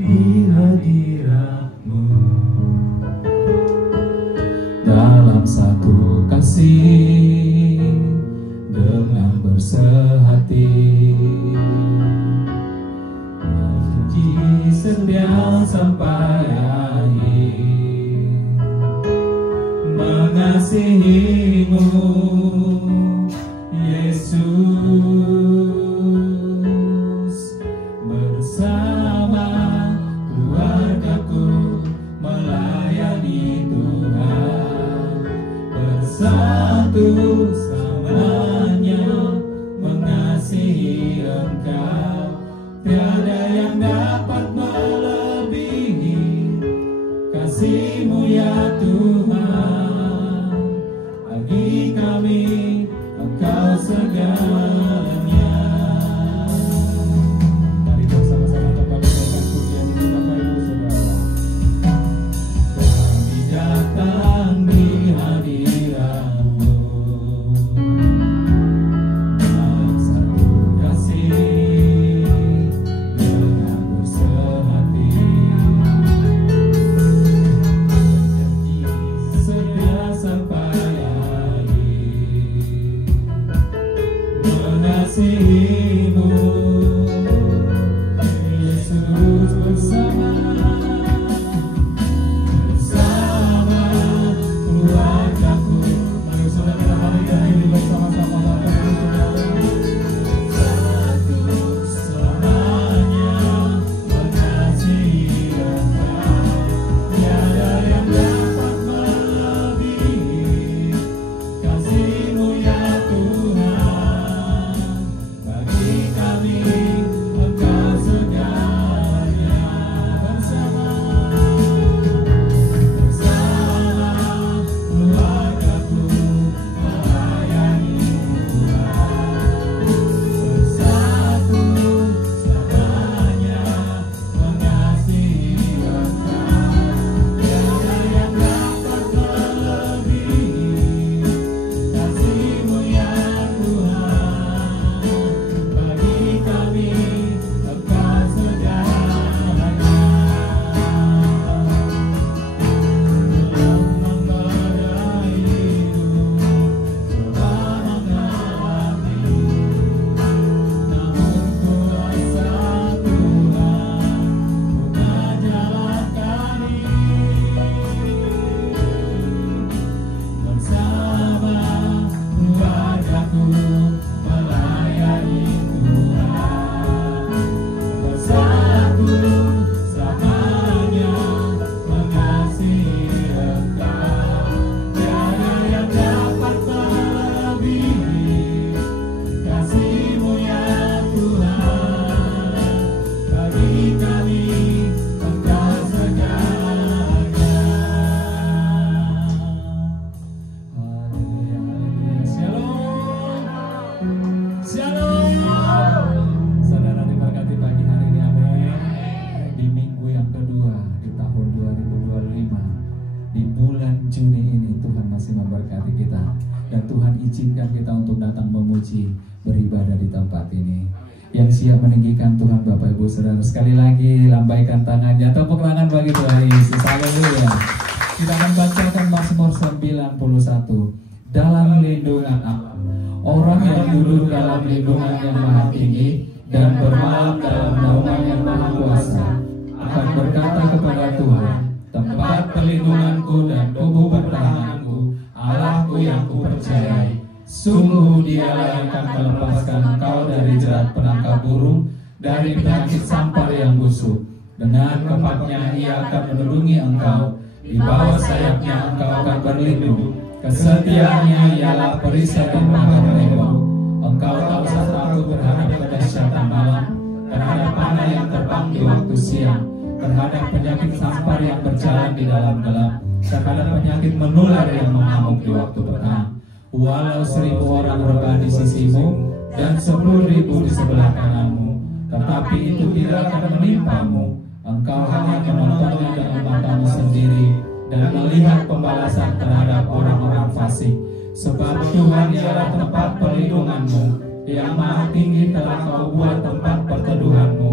di hadirat-Mu, dalam satu kasih dengan bersehati, berjanji setia sampai akhir, mengasihi-Mu Yesus. Bersama keluargaku melayani Tuhan, bersatu selamanya mengasihi Engkau. Tiada yang dapat melebihi kasih-Mu ya Tuhan. Bagi kami Engkau segalanya. Mari bersama-sama tempatkan pujian ini Bapak Ibu Saudara. Kami datang di hadirat-Mu, dalam satu kasih dengan bersehati, berjanji setia sampai akhir, mengasihi-Mu Yesus. Bersama keluargaku. Mari saudara kita hadirkan diri bersama-sama Bapak Ibu Saudara. Satu selamanya mengasihi Engkau. Tiada yang dapat melebihi kasih-Mu ya Tuhan. Bagi kami Engkau segalanya. Bersama keluargaku melayani Tuhan, bersatu selamanya mengasihi Engkau. Tiada yang dapat melebihi kasih-Mu ya Tuhan. Bagi kami Engkau segalanya. Menggadai hidup berbangga-bangga, namun kuasa Tuhan punya jalan kami. Bersama keluargaku melayani Tuhan, bersatu selamanya mengasihi Engkau. Tiada yang dapat melebihi kasih-Mu ya Tuhan. Bagi kami Engkau segalanya. Haleluya. Shalom. Shalom. Saudara diberkati pagi hari ini, amin. Di minggu yang kedua di tahun 2025, di bulan Juni ini, Tuhan masih memberkati kita. Dan Tuhan izinkan kita untuk datang memuji, beribadah di tempat ini. Yang siap meninggikan Tuhan Bapak Ibu Saudara, sekali lagi lambaikan tangannya, tepuk tangan bagi Tuhan Yesus. Haleluya. Kita akan bacakan Mazmur 91. Dalam lindungan Allah, orang yang duduk dalam lindungan yang maha tinggi dan bermalam dalam naungan yang maha kuasa akan berkata kepada Tuhan, tempat perlindunganku dan tubuh pertahananku, Allahku yang kupercayai. Sungguh Dialah yang akan melepaskan engkau dari jerat penangkap burung, dari penyakit sampar yang busuk. Dengan kepaknya Ia akan melindungi engkau, di bawah sayapnya engkau akan berlindung. Kesetiaannya ialah perisai dan pengaruhmu. Engkau tak usah takut terhadap kedahsyatan malam, terhadap panah yang terbang di waktu siang, terhadap penyakit sampar yang berjalan di dalam gelap, terhadap penyakit menular yang mengamuk di waktu petang. Walau 1000 orang rebah di sisimu dan 10.000 di sebelah kananmu, tetapi itu tidak akan menimpamu. Engkau hanya menontonnya dengan matamu sendiri dan melihat pembalasan terhadap orang-orang fasik. Sebab Tuhan ialah tempat perlindunganmu, yang maha tinggi telah kau buat tempat perteduhanmu.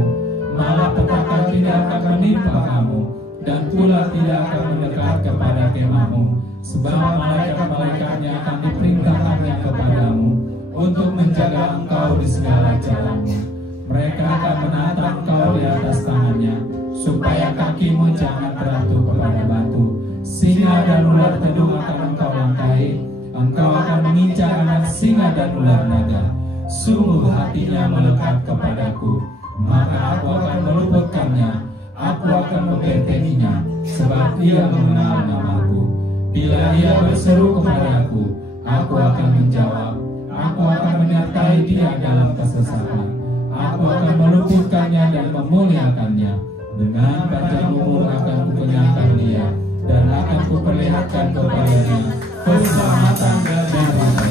Malapetaka tidak menimpa kamu, dan tulah tidak akan mendekat kepada kemahmu, sebab malaikat-malaikatnya akan diperintahkannya kepadamu untuk menjaga engkau di segala jalanmu. Mereka akan menatang engkau di atas tangannya, supaya kakimu jangan terjatuh kepada batu. Singa dan ular tedung akan engkau langkahi, engkau akan menginjak anak singa dan ular naga. Sungguh hatinya melekat kepadaku, maka aku akan meluputkannya, aku akan membentenginya, sebab ia mengenal namaku. Bila ia berseru kepadaku, aku akan menjawab, aku akan menyertai dia dalam kesesatan, aku akan meluputkannya dan memuliakannya. Dengan panjang umur akan kukenyangkan dia, dan akan kuperlihatkan kepadanya keselamatan dan rahmat.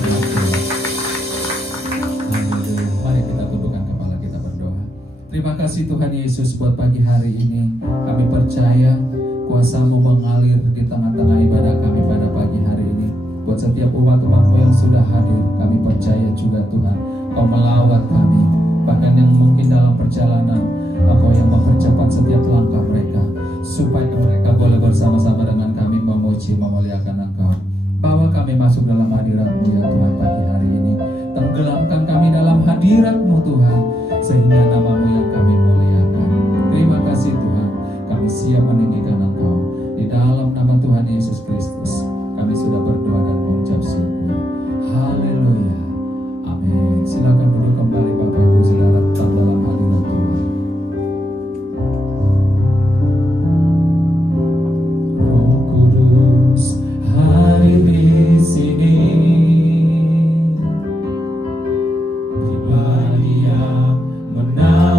Mari kita tundukkan kepala kita berdoa. Terima kasih Tuhan Yesus buat pagi hari ini. Kami percaya kuasa-Mu mengalir di tengah-tengah ibadah kami pada pagi hari ini. Buat setiap umat-umat-Mu yang sudah hadir, kami percaya juga Tuhan, Kau melawat kami. Bahkan yang mungkin dalam perjalanan, Engkau yang mempercepat setiap langkah mereka, supaya mereka boleh bersama-sama dengan kami memuji, memuliakan Engkau. Bawa kami masuk dalam hadirat-Mu ya Tuhan pagi hari ini. Tenggelamkan kami dalam hadirat-Mu Tuhan, sehingga nama-Mu yang kami muliakan. Terima kasih Tuhan, kami siap meninggikan Engkau. Di dalam nama Tuhan Yesus Kristus, kami sudah berdoa dan mengucap syukur. Haleluya. Amin. Silakan duduk kembali Bapak Ibu Saudara, tetap dalam hadirat Tuhan. Roh Kudus hadir di sini, pribadi yang menang.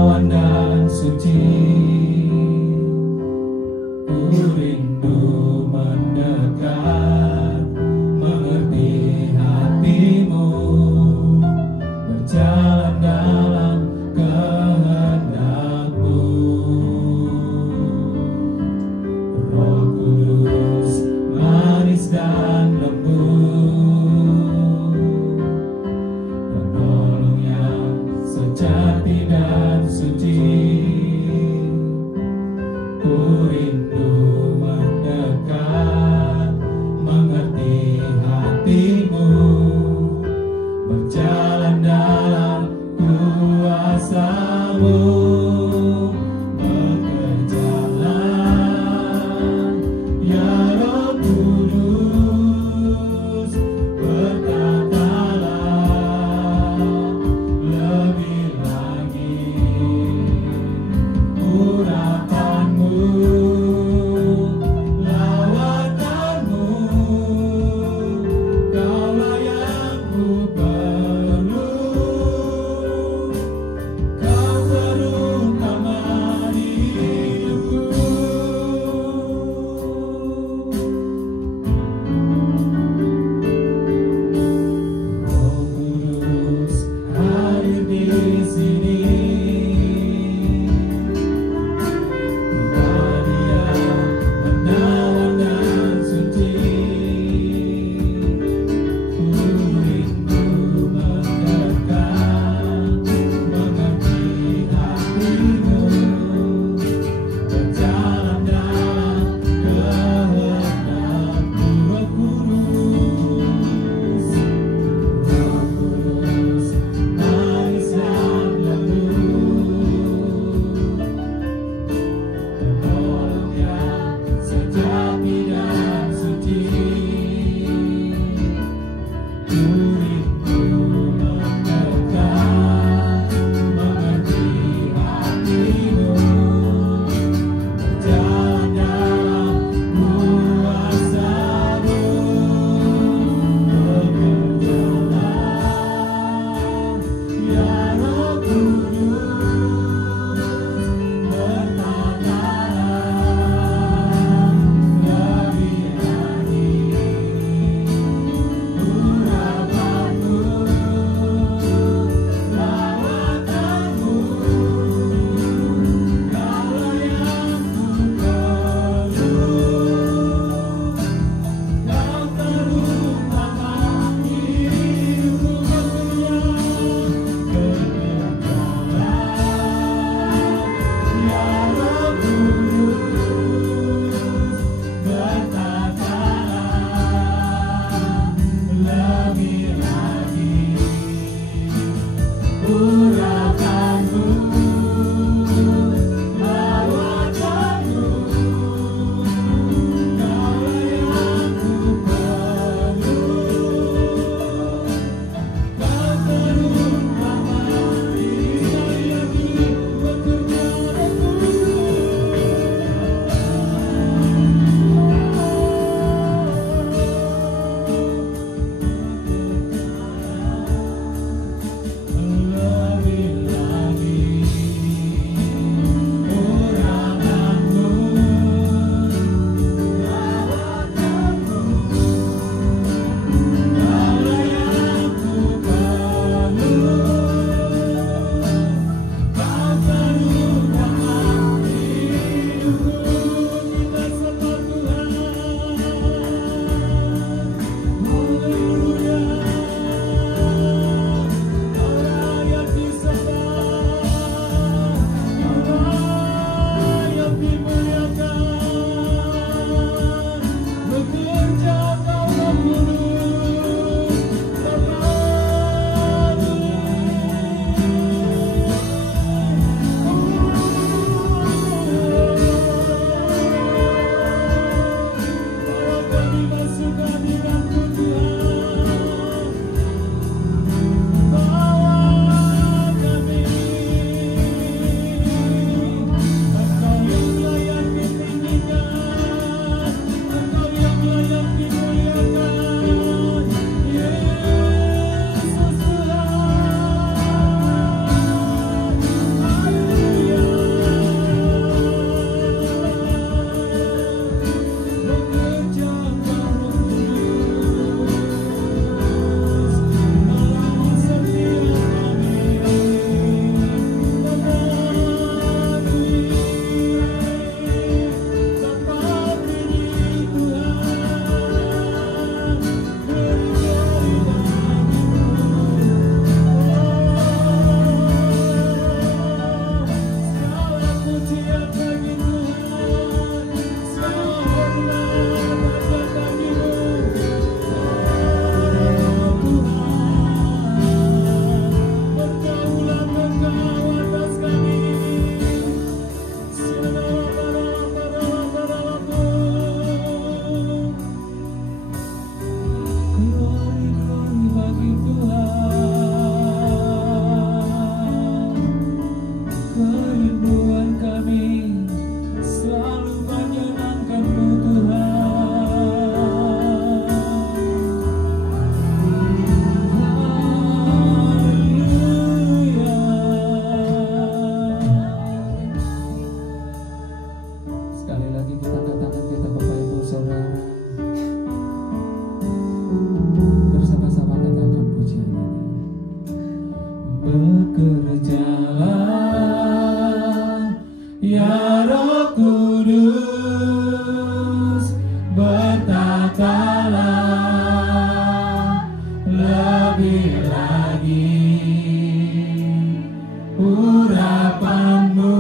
urapanmu,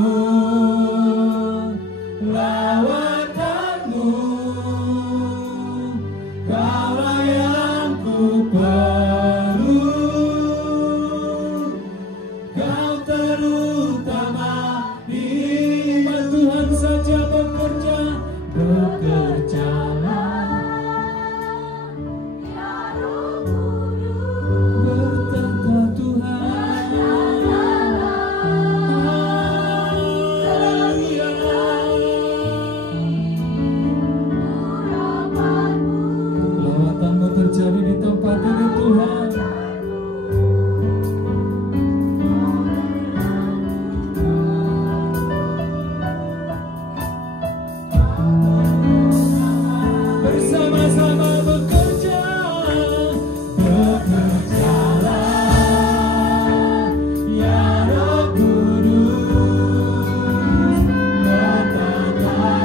lawatanmu, Kaulah yang ku perlu. Kau terutama di iman Tuhan saja bekerja, bekerjalah ya Roh Kudus, bertata Tuhan. Lawatanmu terjadi di tempat ini Tuhan. Bersama-sama bekerja, bekerjalah ya Roh Kudus, bertatalah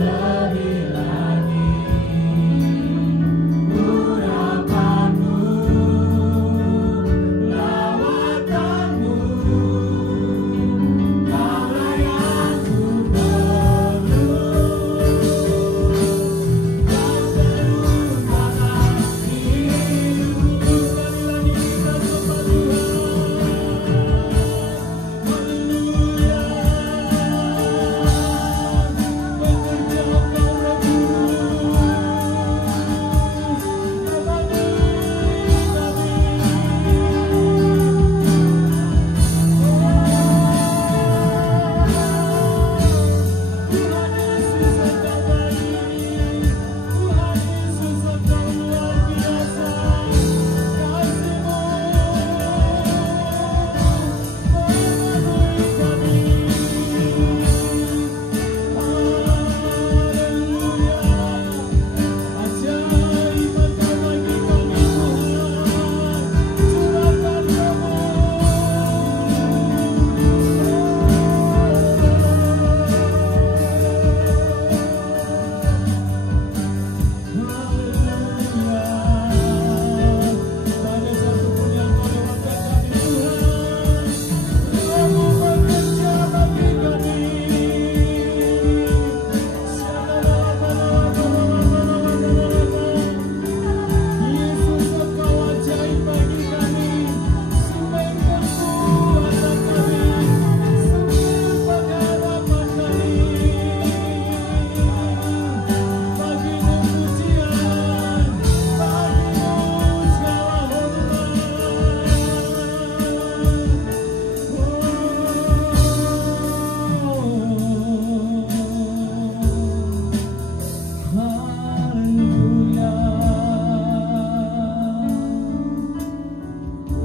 lebih lagi urapanmu, lawatanmu, Kaulah yang ku perlu.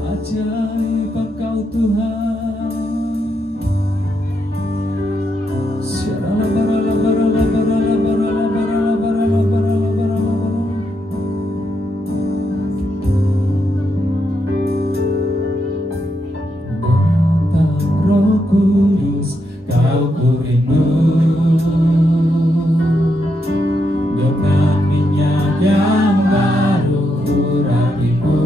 Ajaib Engkau Tuhan. Datang Roh Kudus, Kau ku rindu, dengan minyak yang baru urapiku,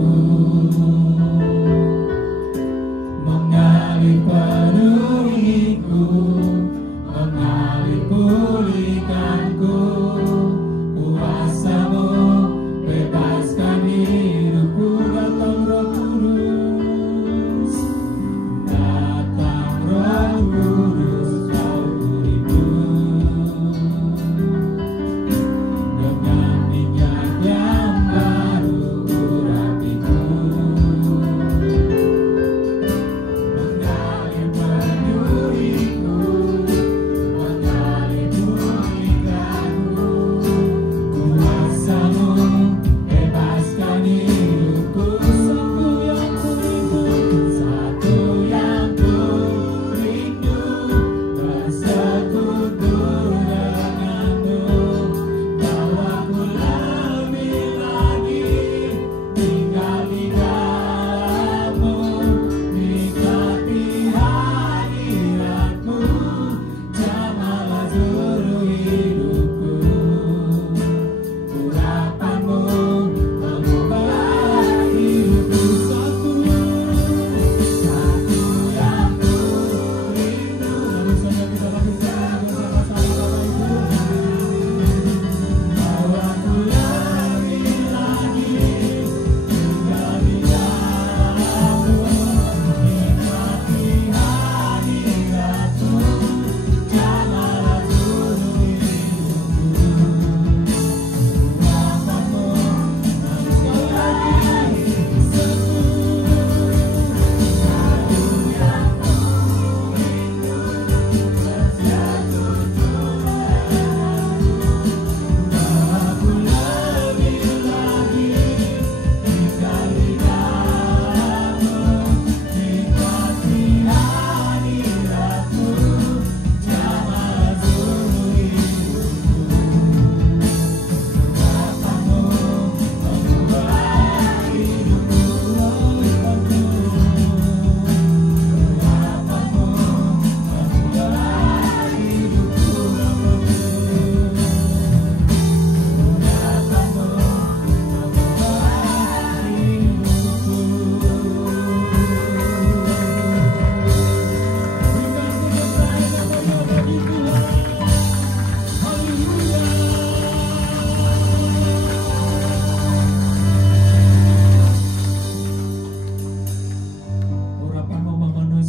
mengalir penuhiku, mengalir pulihkanku. Kuasa-Mu bebaskan hidupku. Datang Roh Kudus, datang Roh Kudus, Kau ku rindu, dengan minyak yang baru urapiku, mengalir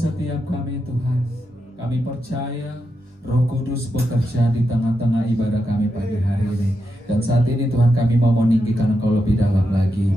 setiap kami Tuhan. Kami percaya Roh Kudus bekerja di tengah-tengah ibadah kami pagi hari ini. Dan saat ini Tuhan, kami mau meninggikan Engkau lebih dalam lagi.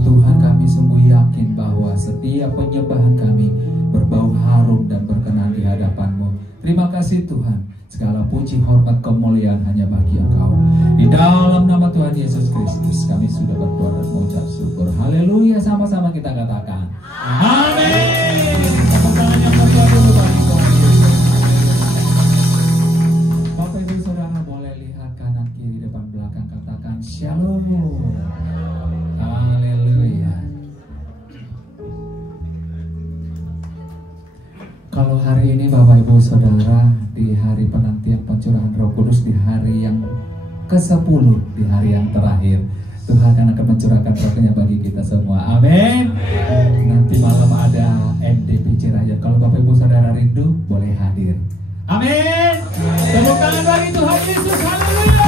Tuhan, kami sungguh yakin bahwa setiap penyembahan kami berbau harum dan berkenan di hadapan-Mu. Terima kasih Tuhan. Segala puji, hormat, kemuliaan hanya bagi Engkau. Di dalam nama Tuhan Yesus Kristus kami sudah berdoa dan mengucap syukur. Haleluya, sama-sama kita katakan amin. Tepuk tangan yang meriah dulu bagi Tuhan Yesus. Bapak Ibu Saudara boleh lihat kanan kiri depan belakang, katakan shalom. Haleluya. Kalau hari ini Bapak Ibu Saudara, di hari penantian pencurahan Roh Kudus, di hari yang ke-10, di hari yang terakhir, Tuhan akan mencurahkan rohnya bagi kita semua. Amin. Nanti malam ada MDPC Rakyat. Kalau Bapak Ibu Saudara rindu, boleh hadir. Amin. Tepuk tangan bagi Tuhan Yesus. Haleluya.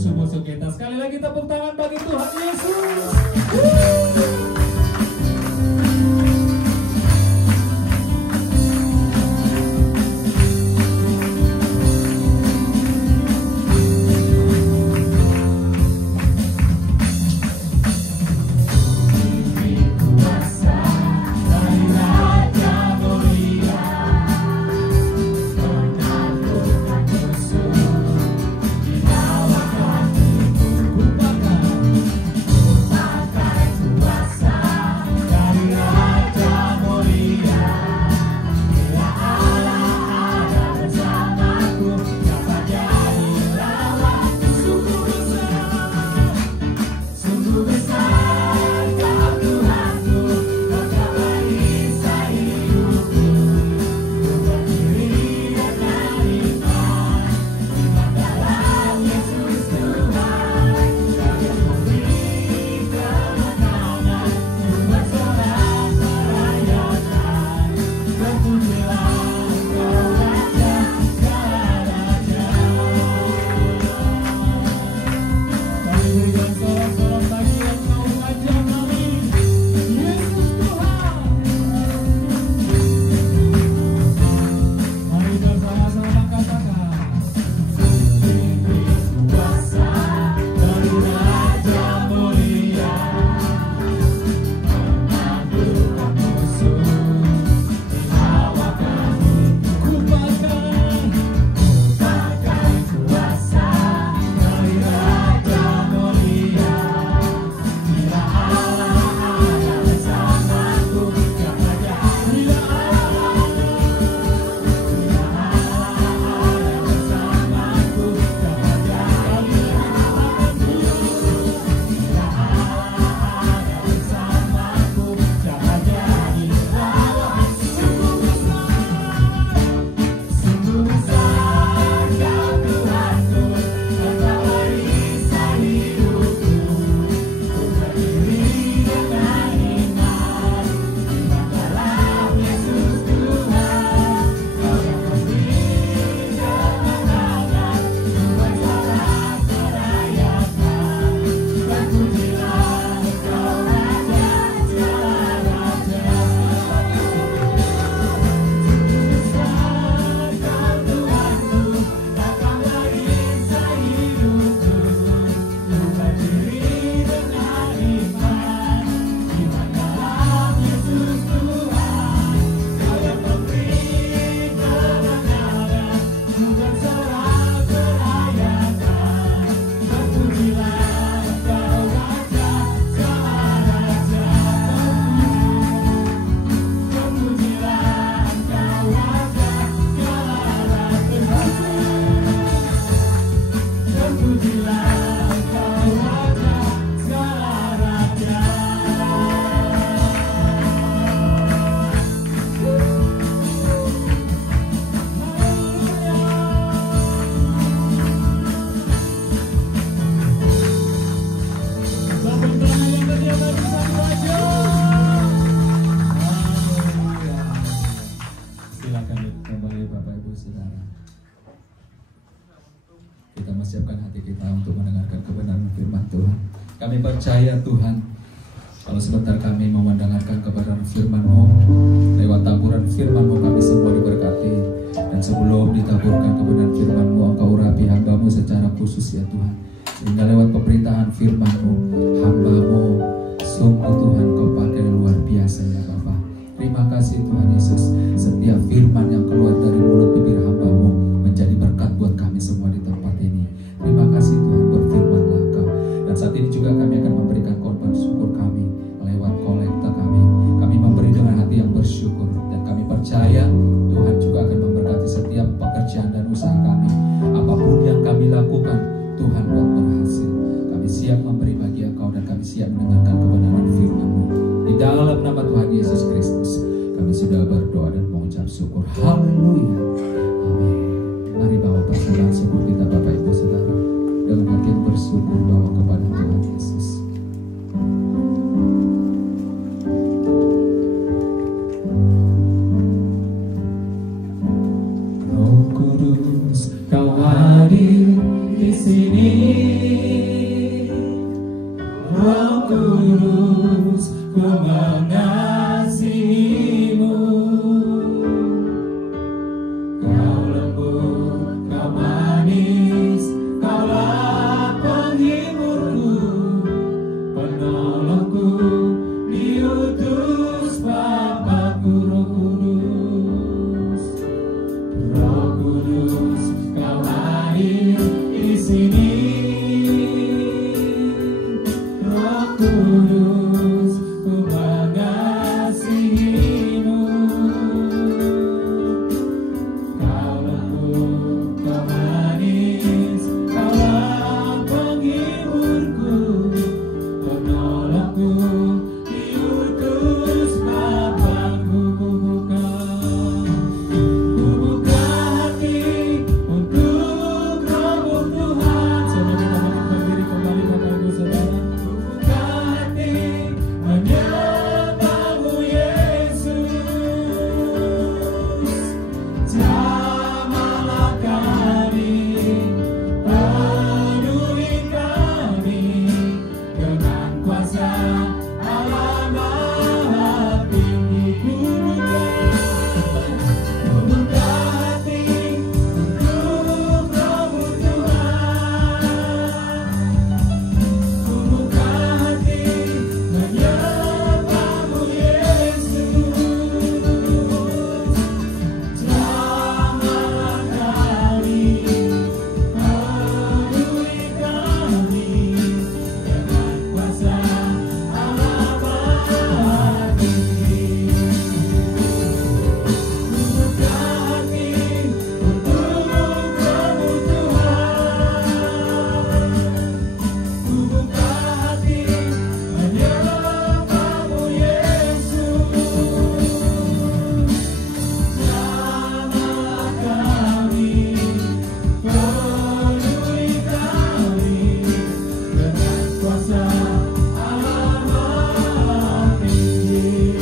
musuh-musuh kita. Sekali lagi tepuk tangan bagi Tuhan Yesus. Pujilah Kau Raja segala raja. Sambut tangan yang meriah bagi Sang Raja. Haleluya. Silakan kembali Bapak Ibu Saudara. Kita mempersiapkan hati kita untuk mendengarkan kebenaran firman Tuhan. Kami percaya Tuhan, kalau sebentar kami mau mendengarkan kebenaran firman-Mu, lewat taburan firman-Mu kami semua diberkati. Dan sebelum ditaburkan kebenaran firman-Mu, Engkau urapi hamba-Mu secara khusus ya Tuhan. Sehingga lewat pemberitaan firman-Mu, hamba-Mu sungguh Tuhan Kau pakai luar biasa ya Bapa. Terima kasih Tuhan Yesus. Setiap firman yang keluar dari mulut bibir hamba-Mu menjadi berkat buat kami semua di tempat ini. Terima kasih Tuhan, berfirmanlah Kau. Dan saat ini juga kami akan memberikan korban syukur kami lewat kolekta kami. Kami memberi dengan hati yang bersyukur. Dan kami percaya Tuhan juga akan memberkati setiap pekerjaan dan usaha kami. Apapun yang kami lakukan, Tuhan buat berhasil. Kami siap memberi bagi Engkau dan kami siap mendengarkan kebenaran firman-Mu. Di dalam nama Tuhan Yesus Kristus, kami sudah berdoa dan mengucap syukur. Haleluya. Amin. Mari bawa persembahan syukur kita Bapak Ibu Saudara dengan hati yang bersyukur bawa kepada Tuhan Yesus. Roh Kudus, Kau hadir di sini. Roh Kudus, ku mengasihi-Mu. Kau lembut, Kau manis, Kaulah penghiburku, penolongku, diutus Bapa-Ku Roh Kudus. Roh Kudus, Kau hadir di sini. Roh Kudus, ku mengasihi-Mu. Kau lembut, Kau manis, Kaulah penghiburku, penolongku, diutus Bapa-Ku. Ku buka hati untuk Roh Tuhan. Coba kita bangkit berdiri kembali Bapak Ibu Saudara. Ku buka hati menyapa-Mu Yesus. Jamahlah kami, penuhi kami dengan kuasa Allah Maha Tinggi. Ku buka hati untuk Roh Tuhan. Ku buka hati menyapa-Mu Yesus. Jamahlah kami, penuhi kami dengan kuasa Allah Maha Tinggi. Ku buka hati untuk Roh Tuhan. Ku buka hati menyapa-Mu Yesus. Jamahlah kami, penuhi kami dengan kuasa Allah Maha Tinggi.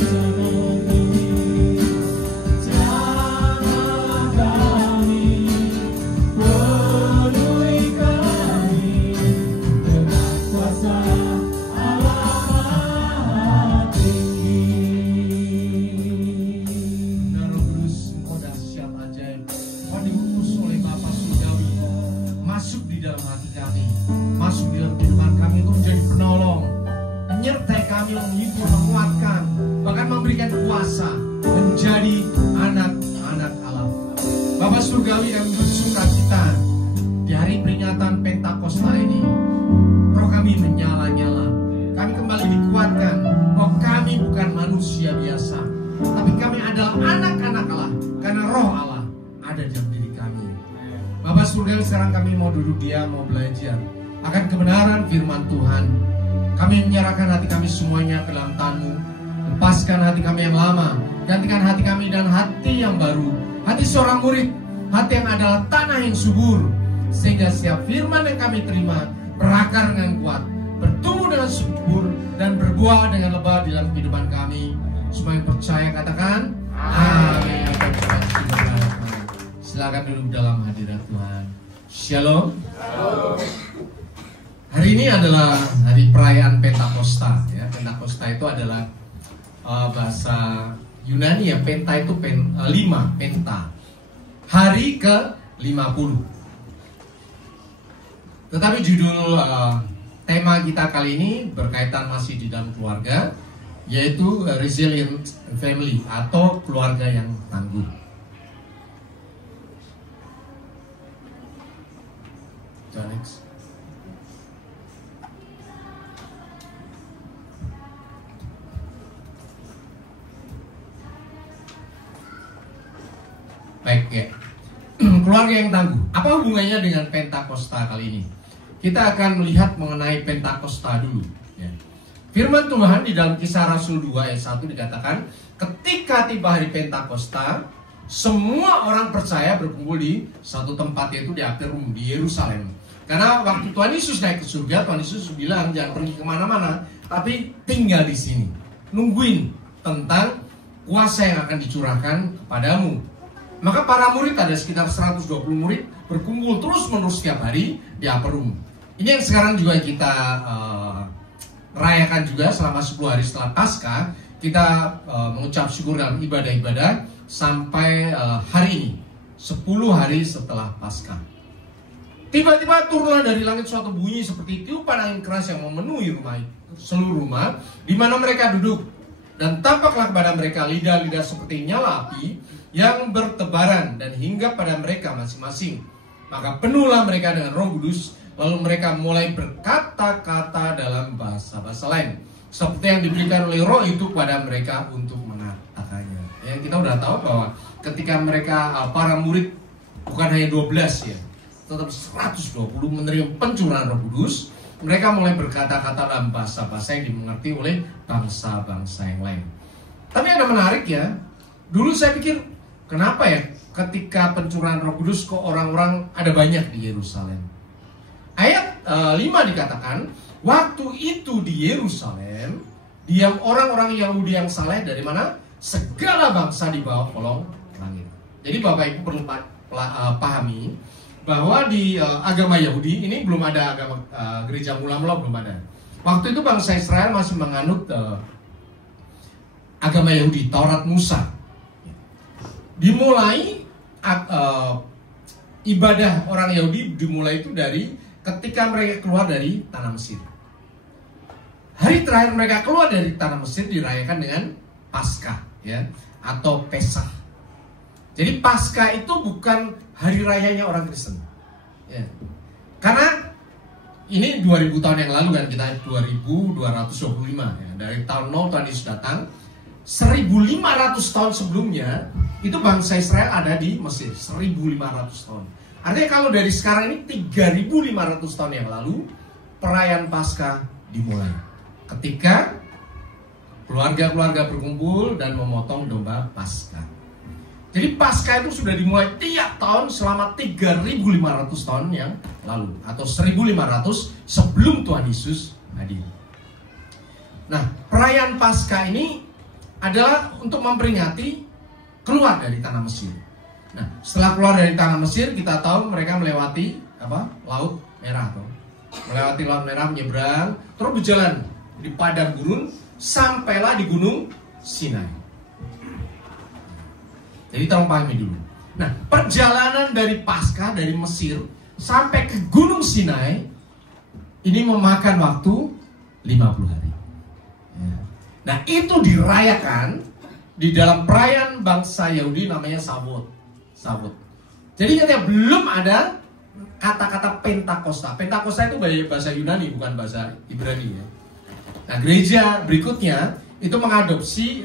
Jamahlah kami, penuhi kami dengan kuasa Allah Maha Tinggi. Roh Kudus, Engkau dahsyat ajaib. Kau diutus oleh Bapa Surgawi masuk di dalam hati kami, masuk di dalam kehidupan kami untuk menjadi penolong, menyertai kami, menghibur, menguatkan, bahkan memberikan kuasa menjadi anak-anak Allah. Bapa Surgawi, kami bersuka cita di hari peringatan Pentakosta ini. Roh kami menyala-nyala, kami kembali dikuatkan bahwa kami bukan manusia biasa, tapi kami adalah anak-anak Allah, karena Roh Allah ada dalam diri kami. Bapak Bapak Surgawi, sekarang kami mau duduk diam, mau belajar akan kebenaran firman Tuhan. Kami menyerahkan hati kami semuanya ke dalam tangan-Mu. Lepaskan hati kami yang lama, gantikan hati kami dan hati yang baru, hati seorang murid, hati yang adalah tanah yang subur, sehingga setiap firman yang kami terima berakar dengan kuat, bertumbuh dengan subur, dan berbuah dengan lebat di dalam kehidupan kami. Semua yang percaya katakan amin. Silakan duduk dalam hadirat Tuhan. Shalom. Hari ini adalah hari perayaan Pentakosta. Ya, Pentakosta itu adalah bahasa Yunani ya. Penta itu 5, Penta. Hari ke-50. Tetapi judul tema kita kali ini berkaitan masih di dalam keluarga, yaitu Resilient Family atau keluarga yang tangguh. Next. Baik ya. Keluarga yang tangguh. Apa hubungannya dengan Pentakosta kali ini? Kita akan melihat mengenai Pentakosta dulu ya. Firman Tuhan di dalam Kisah Rasul 2 ayat 1 dikatakan, ketika tiba hari Pentakosta, semua orang percaya berkumpul di satu tempat, yaitu di Aperum, di Yerusalem. Karena waktu Tuhan Yesus naik ke surga, Tuhan Yesus bilang jangan pergi kemana-mana, tapi tinggal di sini, nungguin tentang kuasa yang akan dicurahkan kepadamu. Maka para murid, ada sekitar 120 murid, berkumpul terus-menerus setiap hari di Aperum. Ini yang sekarang juga kita rayakan juga selama 10 hari setelah Paskah. Kita mengucap syukur dalam ibadah-ibadah sampai hari ini, 10 hari setelah Paskah. Tiba-tiba turunlah dari langit suatu bunyi seperti tiupan angin keras yang memenuhi seluruh rumah di mana mereka duduk, dan tampaklah kepada mereka lidah-lidah seperti nyala api yang bertebaran dan hinggap pada mereka masing-masing. Maka penuhlah mereka dengan Roh Kudus, lalu mereka mulai berkata-kata dalam bahasa-bahasa lain seperti yang diberikan oleh Roh itu kepada mereka untuk mengatakannya. Yang kita udah tahu bahwa ketika mereka para murid bukan hanya 12 ya, tetap 120 menerima pencurahan Roh Kudus, mereka mulai berkata-kata dalam bahasa-bahasa yang dimengerti oleh bangsa-bangsa yang lain. Tapi ada menarik ya, dulu saya pikir kenapa ya ketika pencurahan Roh Kudus kok orang-orang ada banyak di Yerusalem. Ayat 5 dikatakan, waktu itu di Yerusalem diam orang-orang Yahudi yang saleh dari mana? Segala bangsa di bawah kolong langit. Jadi Bapak Ibu perlu pahami bahwa di agama Yahudi ini belum ada agama gereja mula-mula, belum ada. Waktu itu bangsa Israel masih menganut agama Yahudi, Taurat Musa. Dimulai ibadah orang Yahudi dimulai itu dari ketika mereka keluar dari tanah Mesir. Hari terakhir mereka keluar dari tanah Mesir dirayakan dengan Paskah ya, atau Pesach. Jadi Paskah itu bukan hari rayanya orang Kristen ya. Karena ini 2000 tahun yang lalu kan, kita 2225 ya. Dari tahun 0 Tuhan Yesus datang, 1500 tahun sebelumnya itu bangsa Israel ada di Mesir. 1500 tahun. Artinya kalau dari sekarang ini 3500 tahun yang lalu perayaan Paskah dimulai ketika keluarga-keluarga berkumpul dan memotong domba Paskah. Jadi Paskah itu sudah dimulai tiap tahun selama 3500 tahun yang lalu, atau 1500 sebelum Tuhan Yesus hadir. Nah, perayaan Paskah ini adalah untuk memperingati keluar dari tanah Mesir. Nah, setelah keluar dari tanah Mesir, kita tahu mereka melewati Laut Merah, melewati Laut Merah, menyeberang, terus berjalan di padang gurun sampailah di Gunung Sinai. Jadi tolong pahami dulu. Nah, perjalanan dari Paskah dari Mesir sampai ke Gunung Sinai ini memakan waktu 50 hari. Nah, itu dirayakan di dalam perayaan bangsa Yahudi namanya Sabot. Jadi katanya belum ada kata-kata Pentakosta. Pentakosta itu bahasa Yunani, bukan bahasa Ibrani ya. Nah, gereja berikutnya itu mengadopsi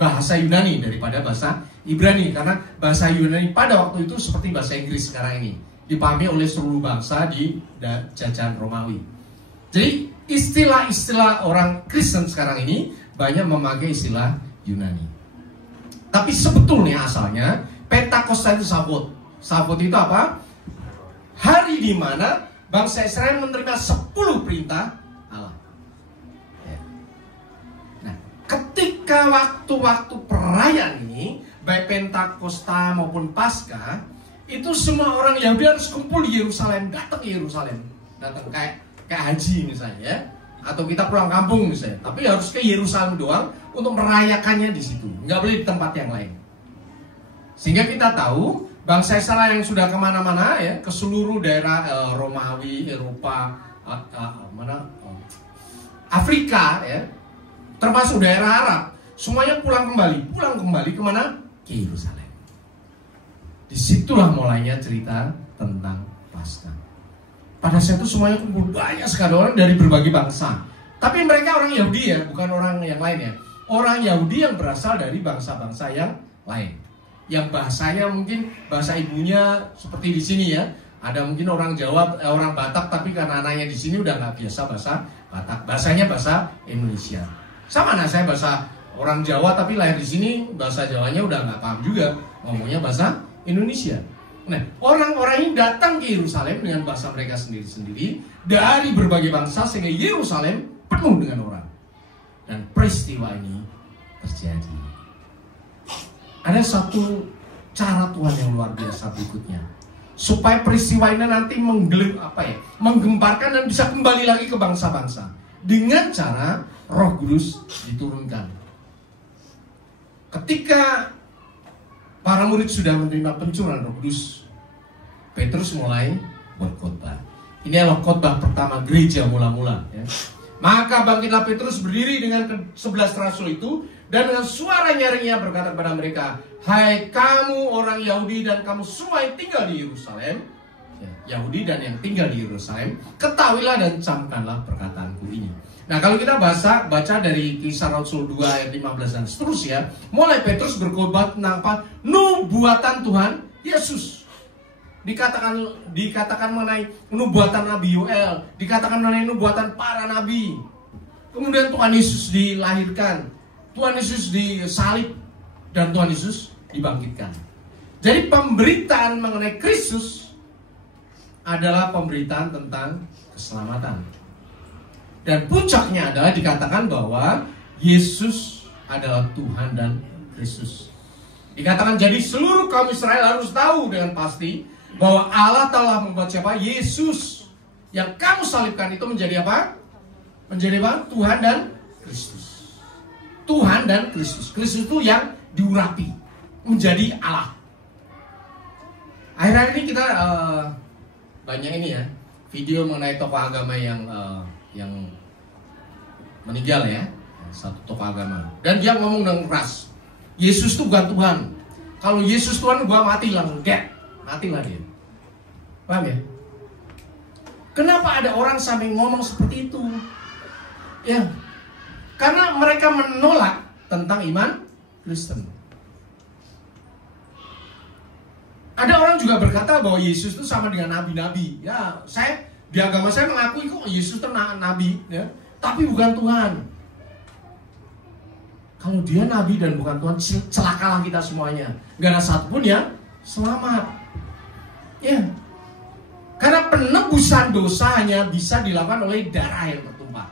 bahasa Yunani daripada bahasa Ibrani, karena bahasa Yunani pada waktu itu seperti bahasa Inggris sekarang ini, dipahami oleh seluruh bangsa di jajahan Romawi. Jadi istilah-istilah orang Kristen sekarang ini banyak memakai istilah Yunani. Tapi sebetulnya asalnya Pentakosta itu Sabot. Sabot itu apa? Hari di mana bangsa Israel menerima 10 perintah Allah. Ya. Nah, ketika waktu-waktu perayaan ini, baik Pentakosta maupun Paskah, itu semua orang Yahudi harus kumpul di Yerusalem, datang ke Yerusalem, datang kayak haji misalnya, ya. Atau kita pulang kampung misalnya, tapi harus ke Yerusalem doang untuk merayakannya di situ, nggak boleh di tempat yang lain. Sehingga kita tahu bangsa Israel yang sudah kemana-mana ya, ke seluruh daerah Romawi, Eropa, Afrika ya, termasuk daerah Arab, semuanya pulang kembali kemana? Ke Yerusalem. Disitulah mulainya cerita tentang Paskah. Pada saat itu semuanya kumpul, banyak sekali orang dari berbagai bangsa. Tapi mereka orang Yahudi ya, bukan orang yang lain ya. Orang Yahudi yang berasal dari bangsa-bangsa yang lain, yang bahasanya mungkin bahasa ibunya seperti di sini ya. Ada mungkin orang Jawa, orang Batak, tapi karena anaknya di sini udah nggak biasa bahasa Batak, bahasanya bahasa Indonesia. Sama nah, saya bahasa orang Jawa tapi lahir di sini, bahasa Jawanya udah nggak paham juga, ngomongnya bahasa Indonesia. Nah, orang-orang ini datang ke Yerusalem dengan bahasa mereka sendiri-sendiri dari berbagai bangsa sehingga Yerusalem penuh dengan orang. Dan peristiwa ini terjadi. Ada satu cara Tuhan yang luar biasa berikutnya, supaya peristiwa ini nanti menggemparkan dan bisa kembali lagi ke bangsa-bangsa dengan cara Roh Kudus diturunkan. Ketika para murid sudah menerima pencurahan Roh Kudus, Petrus mulai berkhotbah. Ini adalah khotbah pertama gereja mula-mula ya. Maka bangkitlah Petrus berdiri dengan 11 rasul itu dan dengan suara nyaringnya berkata kepada mereka, "Hai kamu orang Yahudi dan kamu semua yang tinggal di Yerusalem," ya, Yahudi dan yang tinggal di Yerusalem, "ketahuilah dan camkanlah perkataanku ini." Nah, kalau kita baca dari Kisah Rasul 2 ayat 15 dan seterusnya, mulai Petrus berkhotbah tentang apa? Nubuatan Tuhan Yesus. Dikatakan mengenai nubuatan Nabi Yoel, dikatakan mengenai nubuatan para nabi. Kemudian Tuhan Yesus dilahirkan, Tuhan Yesus disalib, dan Tuhan Yesus dibangkitkan. Jadi pemberitaan mengenai Kristus adalah pemberitaan tentang keselamatan. Dan puncaknya adalah dikatakan bahwa Yesus adalah Tuhan dan Kristus. Dikatakan jadi seluruh kaum Israel harus tahu dengan pasti bahwa Allah telah membuat siapa? Yesus yang kamu salibkan itu menjadi apa? Menjadi apa? Tuhan dan Kristus. Tuhan dan Kristus. Kristus itu yang diurapi menjadi Allah. Akhir-akhir ini kita banyak ini ya, video mengenai tokoh agama yang meninggal ya, satu tokoh agama. Dan dia ngomong dengan keras, Yesus itu bukan Tuhan. Kalau Yesus Tuhan, gua mati langsung matilah dia. Paham ya? Kenapa ada orang sampai ngomong seperti itu? Ya, karena mereka menolak tentang iman Kristen. Ada orang juga berkata bahwa Yesus itu sama dengan nabi-nabi. Ya, di agama saya mengakui kok Yesus itu nabi, ya, tapi bukan Tuhan. Kalau dia nabi dan bukan Tuhan, celakalah kita semuanya. Gak ada satupun yang selamat. Ya, karena penebusan dosa hanya bisa dilakukan oleh darah yang bertumpah.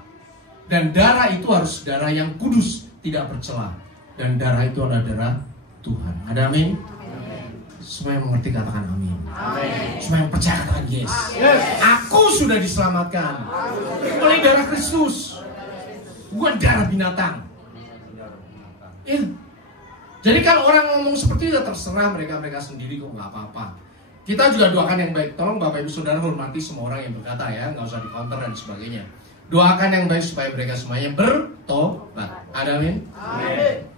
Dan darah itu harus darah yang kudus, tidak bercela. Dan darah itu adalah darah Tuhan. Ada amin? Semua yang mengerti katakan amin. Amin. Semua yang percaya katakan yes. Yes. Aku sudah diselamatkan oleh darah Kristus, bukan darah binatang. Ya. Jadi kalau orang ngomong seperti itu, terserah mereka sendiri kok, nggak apa-apa. Kita juga doakan yang baik. Tolong Bapak Ibu Saudara hormati semua orang yang berkata ya, nggak usah di-counter dan sebagainya. Doakan yang baik supaya mereka semuanya bertobat. Ada amin? Amin.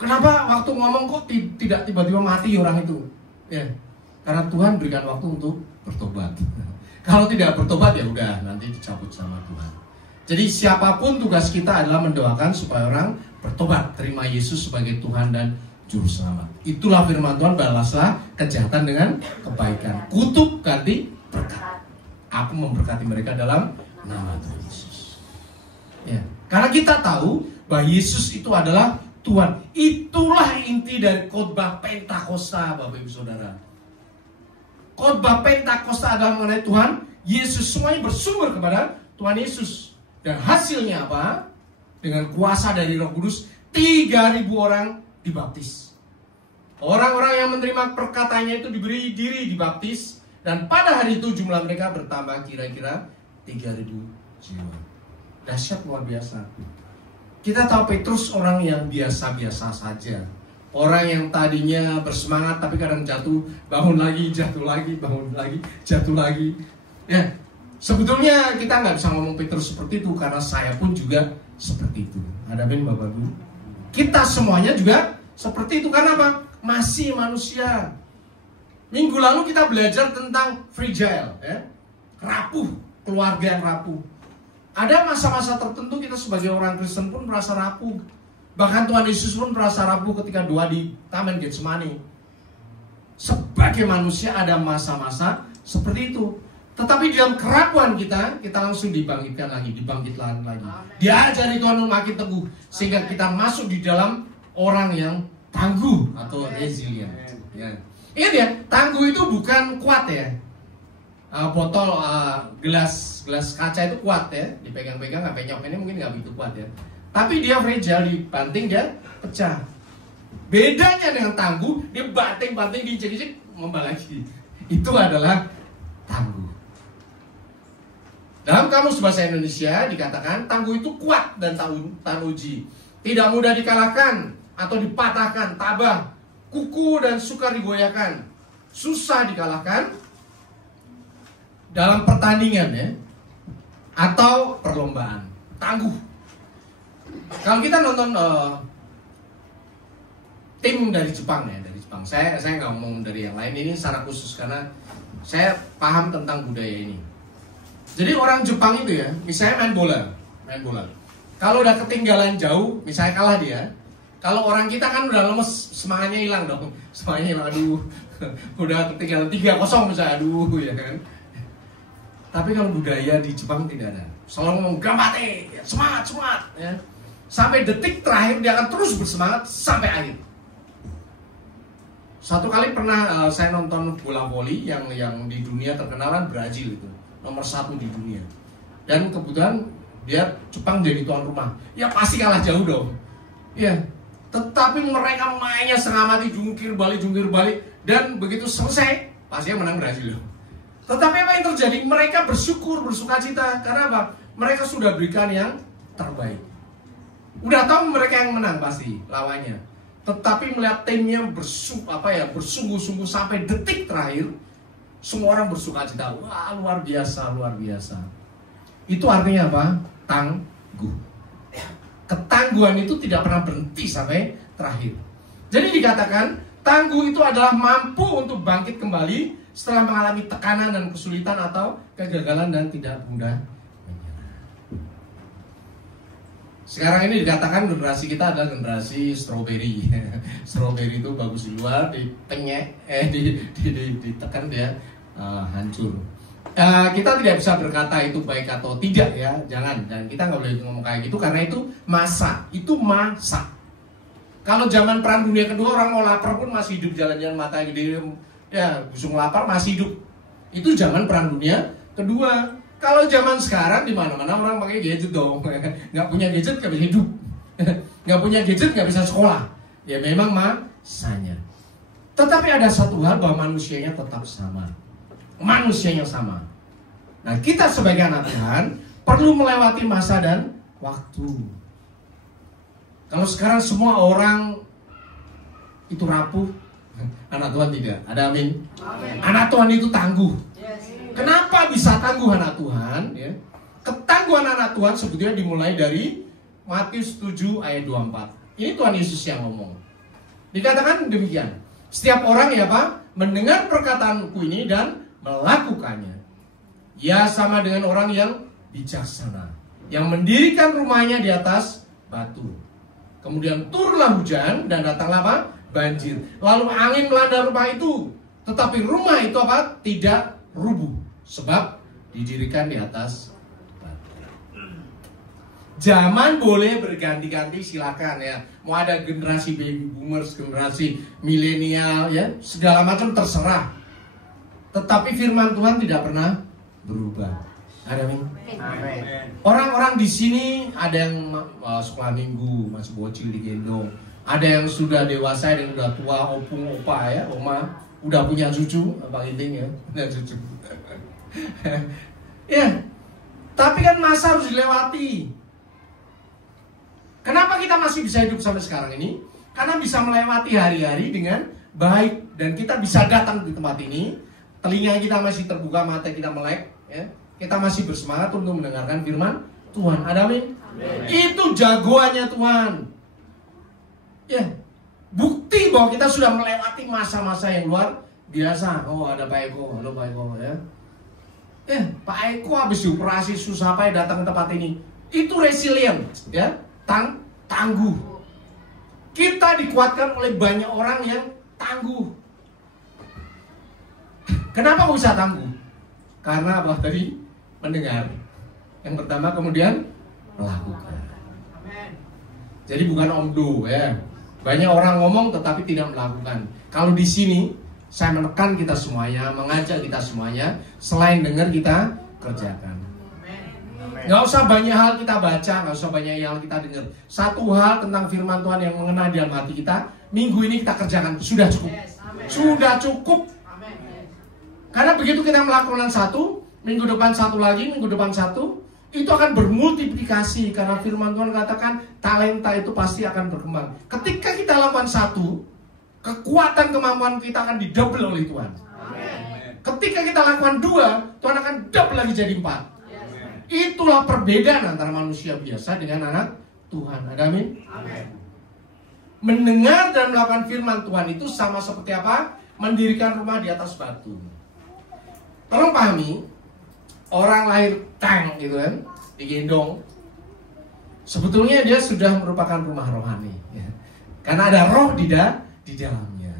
Kenapa waktu ngomong kok tidak tiba-tiba mati orang itu? Ya, karena Tuhan berikan waktu untuk bertobat. Kalau tidak bertobat ya udah nanti dicabut sama Tuhan. Jadi siapapun tugas kita adalah mendoakan supaya orang bertobat, terima Yesus sebagai Tuhan dan juru selamat. Itulah firman Tuhan, balaslah kejahatan dengan kebaikan, kutuk ganti berkat. Aku memberkati mereka dalam nama Tuhan Yesus. Ya, karena kita tahu bahwa Yesus itu adalah Tuhan. Itulah inti dari khotbah Pentakosta, Bapak Ibu Saudara. Khotbah Pentakosta adalah mengenai Tuhan Yesus, semuanya bersumber kepada Tuhan Yesus. Dan hasilnya apa? Dengan kuasa dari Roh Kudus, 3.000 orang dibaptis. Orang-orang yang menerima perkataannya itu diberi diri dibaptis. Dan pada hari itu jumlah mereka bertambah kira-kira 3.000 jiwa. Dahsyat, luar biasa. Kita tahu Petrus orang yang biasa-biasa saja. Orang yang tadinya bersemangat tapi kadang jatuh, bangun lagi, jatuh lagi, bangun lagi, jatuh lagi. Ya, sebetulnya kita nggak bisa ngomong Petrus seperti itu karena saya pun juga seperti itu. Ada ben Bapak Ibu? Kita semuanya juga seperti itu karena apa? Masih manusia. Minggu lalu kita belajar tentang fragile, ya? Rapuh, keluarga yang rapuh. Ada masa-masa tertentu kita sebagai orang Kristen pun merasa rapuh. Bahkan Tuhan Yesus pun merasa rapuh ketika doa di Taman Getsemani. Sebagai manusia ada masa-masa seperti itu. Tetapi dalam kerapuhan kita langsung dibangkitkan lagi, dibangkitkan lagi. Diajari Tuhan untuk makin teguh sehingga kita masuk di dalam orang yang tangguh atau resilient. Ya. Ingat ya, tangguh itu bukan kuat ya. Botol gelas kaca itu kuat ya, dipegang-pegang nggak penyok, ini mungkin nggak begitu kuat ya. Tapi dia fragile, dibanting dia pecah. Bedanya dengan tangguh, dia banting-banting, dicek-cek, ngembal lagi. Itu adalah tangguh. Dalam kamus bahasa Indonesia dikatakan tangguh itu kuat dan tahan uji, tidak mudah dikalahkan atau dipatahkan, tabah, kuku dan sukar digoyahkan, susah dikalahkan dalam pertandingan ya, atau perlombaan. Tangguh. Kalau kita nonton tim dari Jepang ya, dari Jepang. Saya nggak ngomong dari yang lain, ini secara khusus karena saya paham tentang budaya ini. Jadi orang Jepang itu ya, misalnya main bola. Kalau udah ketinggalan jauh, misalnya kalah dia. Kalau orang kita kan udah lemes, semangatnya hilang dong. Semangatnya hilang, aduh. Udah ketinggalan 3-0 misalnya, aduh ya kan. Tapi kalau budaya di Jepang tidak ada. Selalu ngomong gambate, semangat ya. Sampai detik terakhir dia akan terus bersemangat sampai akhir. Satu kali pernah saya nonton bola voli yang di dunia terkenal kan Brazil itu, nomor 1 di dunia. Dan kebetulan dia Jepang jadi tuan rumah. Ya pasti kalah jauh dong. Ya. Tetapi mereka mainnya setengah mati, jungkir balik, dan begitu selesai pasti menang Brazil. Tetapi apa yang terjadi? Mereka bersyukur, bersukacita. Karena apa? Mereka sudah berikan yang terbaik. Udah tahu mereka yang menang pasti lawannya. Tetapi melihat timnya bersungguh-sungguh sampai detik terakhir, semua orang bersukacita. Wah, luar biasa. Itu artinya apa? Tangguh. Ketangguhan itu tidak pernah berhenti sampai terakhir. Jadi dikatakan tangguh itu adalah mampu untuk bangkit kembali setelah mengalami tekanan dan kesulitan atau kegagalan dan tidak mudah menyerah. Sekarang ini dikatakan generasi kita adalah generasi strawberry. Strawberry itu bagus di luar, ditekan dia hancur. Kita tidak bisa berkata itu baik atau tidak ya, jangan. Dan kita nggak boleh ngomong kayak gitu karena itu masa. Kalau zaman Perang Dunia Kedua orang mau lapar pun masih hidup, jalan-jalan mata gede, ya busung lapar masih hidup. Itu zaman Perang Dunia Kedua. Kalau zaman sekarang di mana-mana orang pakai gadget dong. Nggak punya gadget nggak bisa hidup. Nggak punya gadget nggak bisa sekolah. Ya memang masanya. Tetapi ada satu hal bahwa manusianya tetap sama. Manusianya sama. Nah, kita sebagai anak Tuhan perlu melewati masa dan waktu. Kalau sekarang semua orang itu rapuh, anak Tuhan tidak. Ada amin? Amin. Anak Tuhan itu tangguh. Yes. Kenapa bisa tangguh anak Tuhan? Ya. Ketangguhan anak Tuhan sebetulnya dimulai dari Matius 7 ayat 24. Ini Tuhan Yesus yang ngomong. Dikatakan demikian. Setiap orang ya Pak, mendengar perkataanku ini dan melakukannya, ia sama dengan orang yang bijaksana, yang mendirikan rumahnya di atas batu. Kemudian turunlah hujan dan datanglah apa? banjir. Lalu angin melanda rumah itu, tetapi rumah itu apa? Tidak rubuh, sebab didirikan di atas batu. Zaman boleh berganti-ganti, silakan ya. Mau ada generasi baby boomers, generasi milenial ya, segala macam terserah. Tetapi firman Tuhan tidak pernah berubah. Amin. Orang-orang di sini ada yang sekolah minggu, masih bocil digendong. Ada yang sudah dewasa, ada yang sudah tua, opung, opa ya, oma, udah punya cucu, apa intinya, punya cucu. Ya, tapi kan masa harus dilewati. Kenapa kita masih bisa hidup sampai sekarang ini? Karena bisa melewati hari-hari dengan baik, dan kita bisa datang di tempat ini. Telinga kita masih terbuka, mata kita melek, ya. Kita masih bersemangat untuk mendengarkan firman Tuhan. Amin. Itu jagoannya Tuhan. Ya, bukti bahwa kita sudah melewati masa-masa yang luar biasa. Oh, ada Pak Eko, halo Pak Eko ya. Pak Eko habis dioperasi susah payah datang ke tempat ini. Itu resilient, ya, tangguh. Kita dikuatkan oleh banyak orang yang tangguh. Kenapa bisa tangguh? Karena apa tadi? Mendengar. Yang pertama, kemudian melakukan. Jadi bukan omdo ya. Banyak orang ngomong tetapi tidak melakukan. Kalau di sini saya menekan kita semuanya, mengajak kita semuanya, selain dengar kita kerjakan. Nggak usah banyak hal kita baca, nggak usah banyak hal kita dengar. Satu hal tentang firman Tuhan yang mengena di dalam hati kita, minggu ini kita kerjakan, sudah cukup. Sudah cukup. Karena begitu kita melakukan satu, minggu depan satu lagi, minggu depan satu, itu akan bermultiplikasi. Karena firman Tuhan katakan talenta itu pasti akan berkembang. Ketika kita lakukan satu, kekuatan kemampuan kita akan didouble oleh Tuhan. Ketika kita lakukan dua, Tuhan akan double lagi jadi 4. Itulah perbedaan antara manusia biasa dengan anak Tuhan. Amin. Mendengar dan melakukan firman Tuhan itu sama seperti apa? Mendirikan rumah di atas batu. Tolong pahami, orang lahir tang gitu kan, digendong, sebetulnya dia sudah merupakan rumah rohani ya. Karena ada roh di dalamnya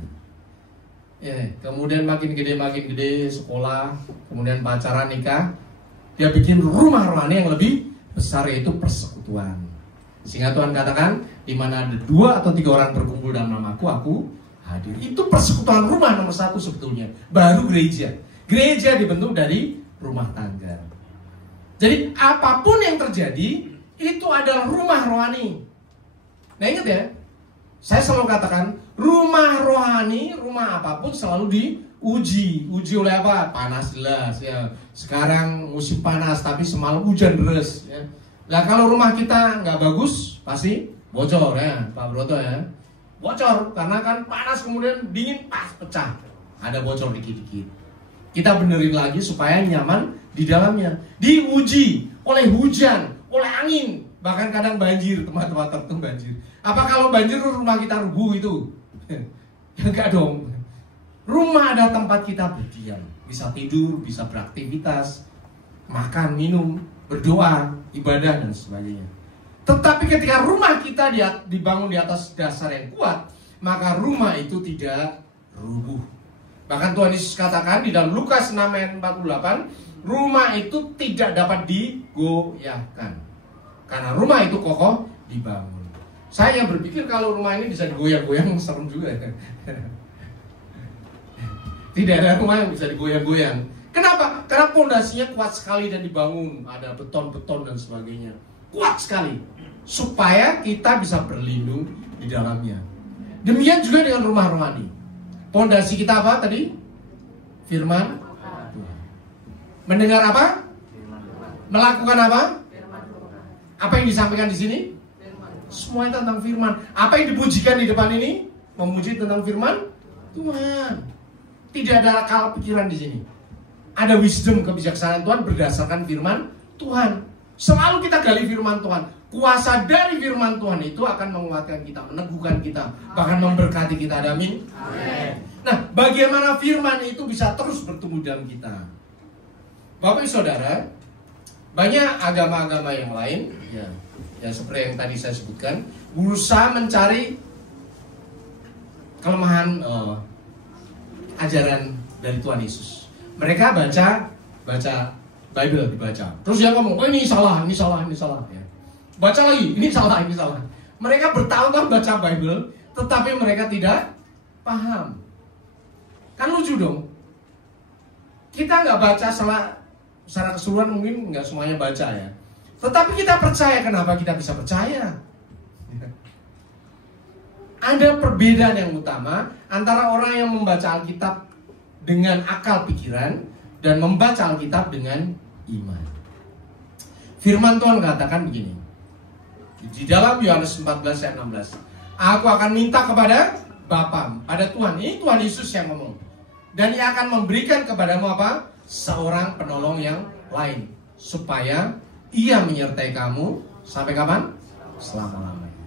ya. Kemudian makin gede sekolah, kemudian pacaran, nikah, dia bikin rumah rohani yang lebih besar, yaitu persekutuan. Sehingga Tuhan katakan, di mana ada 2 atau 3 orang berkumpul dalam namaku, aku hadir. Itu persekutuan rumah nomor 1 sebetulnya. Baru gereja. Gereja dibentuk dari rumah tangga. Jadi apapun yang terjadi, itu adalah rumah rohani. Nah ingat ya, saya selalu katakan, rumah rohani, rumah apapun selalu diuji. Uji oleh apa? Panas jelas ya. Sekarang musim panas, tapi semalam hujan deras ya. Nah kalau rumah kita nggak bagus, pasti bocor ya, Pak Broto ya. Bocor, karena kan panas kemudian dingin, pas pecah. Ada bocor dikit-dikit. Kita benerin lagi supaya nyaman di dalamnya. Diuji oleh hujan, oleh angin, bahkan kadang banjir, tempat-tempat tertentu banjir. Apa kalau banjir rumah kita rubuh itu? Ya enggak dong. Rumah ada tempat kita berdiam, bisa tidur, bisa beraktivitas, makan, minum, berdoa, ibadah dan sebagainya. Tetapi ketika rumah kita dibangun di atas dasar yang kuat, maka rumah itu tidak rubuh. Bahkan Tuhan Yesus katakan di dalam Lukas 6 ayat 48, rumah itu tidak dapat digoyahkan. Karena rumah itu kokoh dibangun. Saya berpikir kalau rumah ini bisa digoyang-goyang, serem juga ya. Tidak ada rumah yang bisa digoyang-goyang. Kenapa? Karena pondasinya kuat sekali dan dibangun. Ada beton-beton dan sebagainya. Kuat sekali. Supaya kita bisa berlindung di dalamnya. Demikian juga dengan rumah rohani. Pondasi kita apa tadi? Firman Tuhan. Mendengar apa? Melakukan apa? Apa yang disampaikan di sini? Semuanya tentang firman. Apa yang dipujikan di depan ini? Memuji tentang firman Tuhan. Tidak ada akal pikiran di sini. Ada wisdom, kebijaksanaan Tuhan berdasarkan firman Tuhan. Selalu kita gali firman Tuhan. Kuasa dari firman Tuhan itu akan menguatkan kita, meneguhkan kita, bahkan memberkati kita. Amin. Nah, bagaimana firman itu bisa terus bertumbuh dalam kita? Bapak Ibu Saudara, banyak agama-agama yang lain, ya seperti yang tadi saya sebutkan, berusaha mencari kelemahan ajaran dari Tuhan Yesus. Mereka baca Bible dibaca. Terus dia ngomong, oh ini salah. Ya. Baca lagi, ini salah. Mereka bertahun-tahun baca Bible, tetapi mereka tidak paham. Kan lucu dong. Kita nggak baca secara keseluruhan, mungkin nggak semuanya baca ya. Tetapi kita percaya. Kenapa kita bisa percaya? Ada perbedaan yang utama antara orang yang membaca Alkitab dengan akal pikiran dan membaca Alkitab dengan iman. Firman Tuhan katakan begini. Di dalam Yohanes 14 ayat 16. Aku akan minta kepada Bapa, pada Tuhan. Ini Tuhan Yesus yang ngomong. Dan Ia akan memberikan kepadamu apa? Seorang penolong yang lain. Supaya Ia menyertai kamu sampai kapan? Selama-lamanya.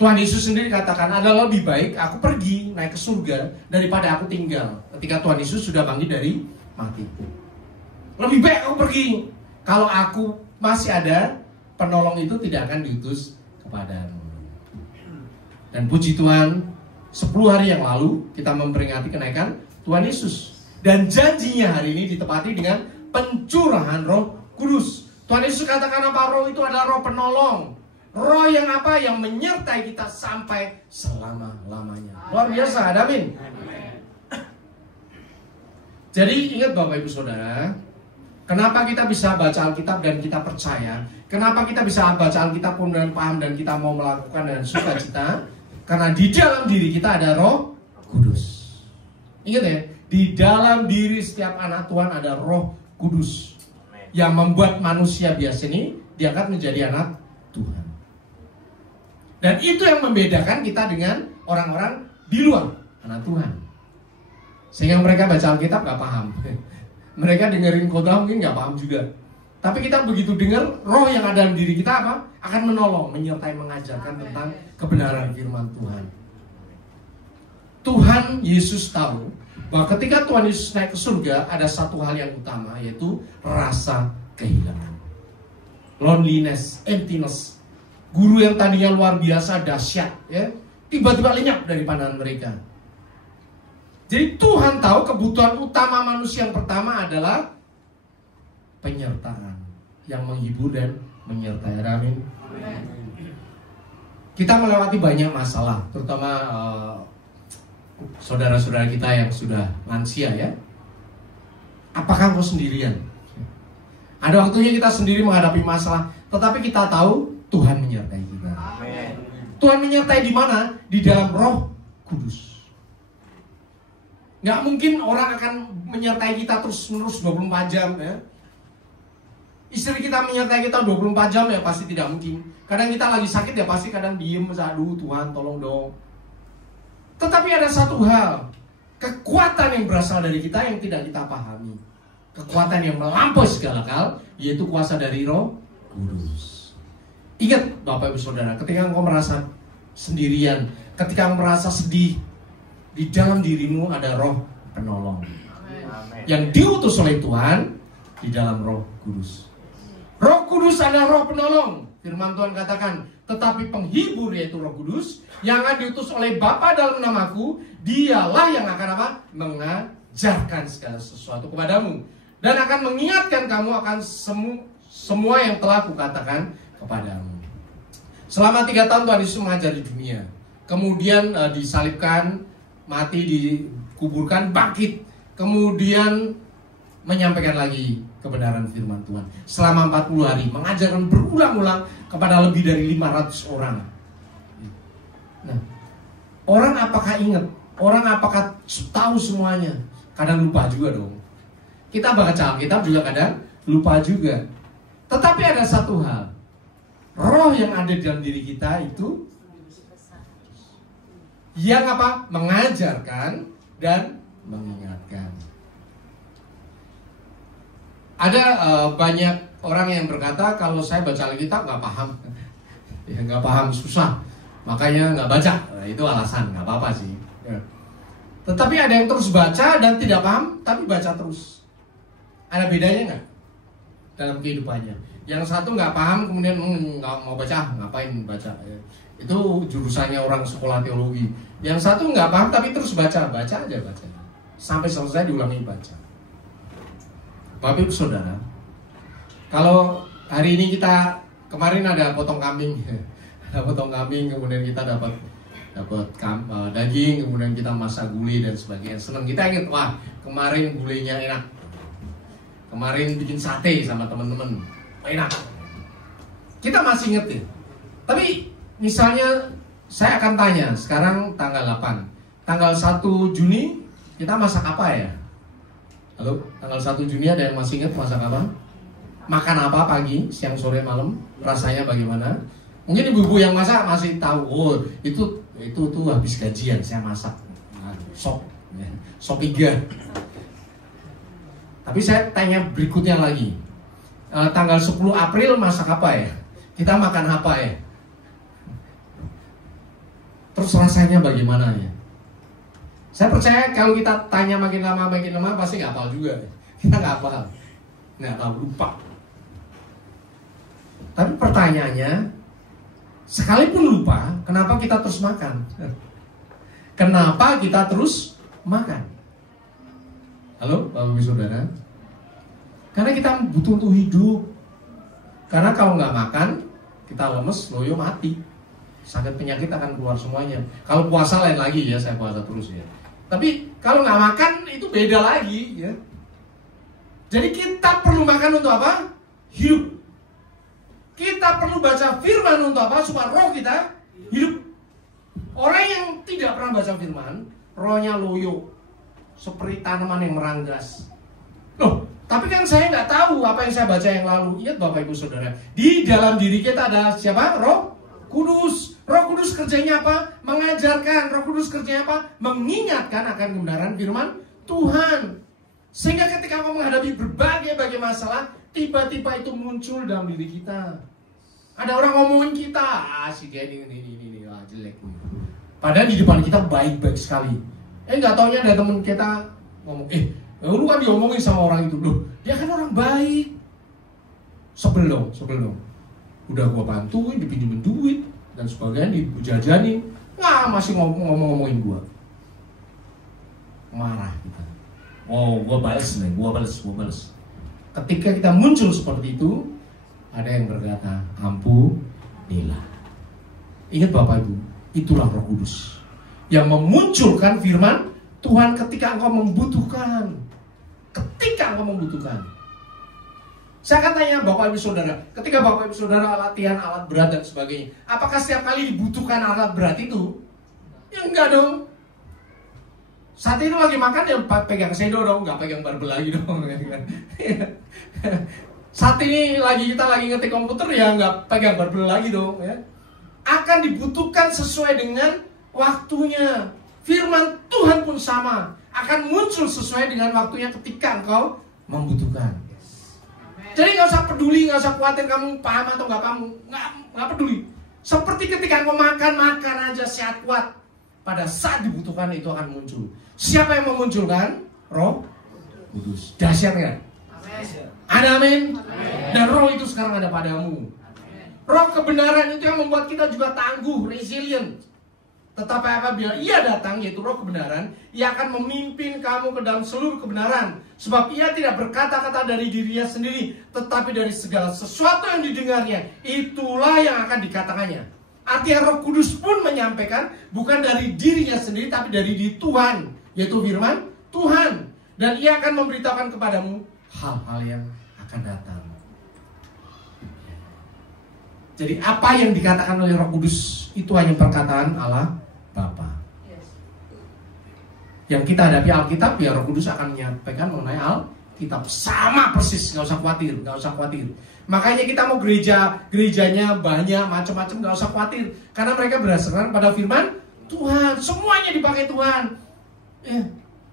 Tuhan Yesus sendiri katakan, adalah lebih baik aku pergi naik ke surga daripada aku tinggal. Ketika Tuhan Yesus sudah bangkit dari mati. Lebih baik aku pergi. Kalau aku masih ada, penolong itu tidak akan diutus kepadamu. Dan puji Tuhan, 10 hari yang lalu kita memperingati kenaikan Tuhan Yesus. Dan janjinya hari ini ditepati dengan pencurahan Roh Kudus. Tuhan Yesus katakan apa? Roh itu adalah roh penolong. Roh yang apa? Yang menyertai kita sampai selama-lamanya. Luar biasa, amin. Jadi ingat Bapak Ibu Saudara, kenapa kita bisa baca Alkitab dan kita percaya? Kenapa kita bisa baca Alkitab pun dan paham dan kita mau melakukan dengan sukacita? Karena di dalam diri kita ada Roh Kudus. Ingat ya, di dalam diri setiap anak Tuhan ada Roh Kudus yang membuat manusia biasa ini diangkat menjadi anak Tuhan. Dan itu yang membedakan kita dengan orang-orang di luar anak Tuhan. Sehingga mereka baca Alkitab gak paham. Mereka dengerin khotbah mungkin gak paham juga. Tapi kita begitu dengar, roh yang ada dalam diri kita apa? Akan menolong, menyertai, mengajarkan tentang kebenaran firman Tuhan. Tuhan Yesus tahu bahwa ketika Tuhan Yesus naik ke surga, ada satu hal yang utama, yaitu rasa kehilangan. Loneliness, emptiness. Guru yang tadinya luar biasa, dahsyat, ya, tiba-tiba lenyap dari pandangan mereka. Jadi Tuhan tahu kebutuhan utama manusia yang pertama adalah penyertaan yang menghibur dan menyertai. Amin. Kita melewati banyak masalah, terutama saudara-saudara kita yang sudah lansia ya. Apakah kau sendirian? Ada waktunya kita sendiri menghadapi masalah, tetapi kita tahu Tuhan menyertai kita. Amin. Tuhan menyertai di mana? Di dalam Roh Kudus. Nggak mungkin orang akan menyertai kita terus-menerus 24 jam ya. Istri kita menyertai kita 24 jam ya pasti tidak mungkin. Kadang kita lagi sakit ya pasti kadang diem, aduh Tuhan tolong dong. Tetapi ada satu hal, kekuatan yang berasal dari kita yang tidak kita pahami. Kekuatan yang melampaui segala hal, yaitu kuasa dari Roh Kudus. Ingat Bapak Ibu Saudara, ketika engkau merasa sendirian, ketika engkau merasa sedih, di dalam dirimu ada Roh penolong. Amen. Yang diutus oleh Tuhan di dalam Roh Kudus. Roh Kudus adalah Roh penolong. Firman Tuhan katakan, tetapi penghibur yaitu Roh Kudus yang akan diutus oleh Bapa dalam namaku, dialah yang akan apa? Mengajarkan segala sesuatu kepadamu dan akan mengingatkan kamu akan semua yang telah kukatakan kepadamu. Selama 3 tahun Tuhan Yesus mengajar di dunia. Kemudian disalibkan, mati, dikuburkan, bangkit. Kemudian menyampaikan lagi kebenaran firman Tuhan. Selama 40 hari mengajarkan berulang-ulang kepada lebih dari 500 orang. Nah, orang apakah ingat? Orang apakah tahu semuanya? Kadang lupa juga dong. Kita baca Alkitab juga kadang lupa juga. Tetapi ada satu hal. Roh yang ada di dalam diri kita itu yang apa? Mengajarkan dan mengingatkan. Ada banyak orang yang berkata kalau saya baca Alkitab nggak paham, ya nggak paham, susah, makanya nggak baca. Nah, itu alasan, nggak apa-apa sih. Ya. Tetapi ada yang terus baca dan tidak paham, tapi baca terus. Ada bedanya nggak dalam kehidupannya? Yang satu nggak paham kemudian nggak mau baca, ngapain baca? Ya. Itu jurusannya orang sekolah teologi. Yang satu nggak paham tapi terus baca aja baca. Sampai selesai diulangi baca. Bapak Ibu Saudara, kalau hari ini kita kemarin ada potong kambing, ada potong kambing, kemudian kita dapat daging, kemudian kita masak gulai dan sebagainya. Senang, kita ingat, wah kemarin gulainya enak, kemarin bikin sate sama teman-teman enak. Kita masih inget ya. Tapi misalnya saya akan tanya, sekarang tanggal 8, tanggal 1 Juni kita masak apa ya? Halo, tanggal 1 Juni ada yang masih ingat masak apa? Makan apa pagi, siang, sore, malam? Rasanya bagaimana? Mungkin ibu-ibu yang masak masih tahu, oh itu habis gajian saya masak. Sop 3. Tapi saya tanya berikutnya lagi. Tanggal 10 April masak apa ya? Kita makan apa ya? Terus rasanya bagaimana ya? Saya percaya kalau kita tanya makin lama pasti nggak hafal juga. Kita nggak hafal, nggak tahu, lupa. Tapi pertanyaannya, sekalipun lupa, kenapa kita terus makan? Kenapa kita terus makan? Halo, Bapak Ibu Saudara? Karena kita butuh untuk hidup. Karena kalau nggak makan, kita lemes, loyo, mati. Sakit penyakit akan keluar semuanya. Kalau puasa lain lagi ya, saya puasa terus ya. Tapi kalau nggak makan itu beda lagi ya. Jadi kita perlu makan untuk apa? Hidup. Kita perlu baca firman untuk apa? Supaya roh kita hidup. Orang yang tidak pernah baca firman, rohnya loyo, seperti tanaman yang meranggas. Loh, tapi kan saya nggak tahu apa yang saya baca yang lalu. Ingat Bapak Ibu Saudara, di dalam diri kita ada siapa? Roh Kudus. Roh Kudus kerjanya apa? Mengajarkan. Roh Kudus kerjanya apa? Mengingatkan akan kebenaran firman Tuhan. Sehingga ketika kamu menghadapi berbagai masalah, tiba-tiba itu muncul dalam diri kita. Ada orang ngomongin kita, si dia ini jelek. Padahal di depan kita baik-baik sekali. Nggak taunya ada teman kita ngomong, lu kan diomongin sama orang itu. Loh, dia kan orang baik. Sebel dong. Udah gua bantuin, dipinjemin duit dan sebagainya, dijajanin, masih ngomongin gua. Marah kita. Oh, gua balas. Ketika kita muncul seperti itu, ada yang berkata, ampunilah. Ingat Bapak Ibu, itulah Roh Kudus yang memunculkan firman Tuhan ketika engkau membutuhkan. Saya akan tanya Bapak Ibu Saudara, ketika Bapak Ibu Saudara latihan alat berat dan sebagainya, apakah setiap kali dibutuhkan alat berat itu? Ya enggak dong. Saat itu lagi makan ya pegang sedo dong, nggak pegang barbel lagi dong. Saat ini kita lagi ngetik komputer ya nggak pegang barbel lagi dong. Ya. Akan dibutuhkan sesuai dengan waktunya. Firman Tuhan pun sama, akan muncul sesuai dengan waktunya ketika engkau membutuhkan. Jadi nggak usah peduli, nggak usah khawatir kamu paham atau nggak paham, nggak peduli. Seperti ketika engkau makan aja sehat kuat. Pada saat dibutuhkan itu akan muncul. Siapa yang memunculkan? Roh Kudus. Dahsyat nggak? Ada amin. Dan roh itu sekarang ada padamu. Roh kebenaran itu yang membuat kita juga tangguh, resilient. Tetapi apabila ia datang, yaitu roh kebenaran, ia akan memimpin kamu ke dalam seluruh kebenaran. Sebab ia tidak berkata-kata dari dirinya sendiri, tetapi dari segala sesuatu yang didengarnya, itulah yang akan dikatakannya. Artinya Roh Kudus pun menyampaikan bukan dari dirinya sendiri, tapi dari diri Tuhan, yaitu firman Tuhan. Dan ia akan memberitakan kepadamu hal-hal yang akan datang. Jadi apa yang dikatakan oleh Roh Kudus itu hanya perkataan Allah Bapa. Yang kita hadapi Alkitab, ya Roh Kudus akan menyampaikan mengenai Alkitab. Sama persis, nggak usah khawatir. Makanya kita mau gerejanya banyak, macam-macam, nggak usah khawatir. Karena mereka berdasarkan pada firman Tuhan. Semuanya dipakai Tuhan.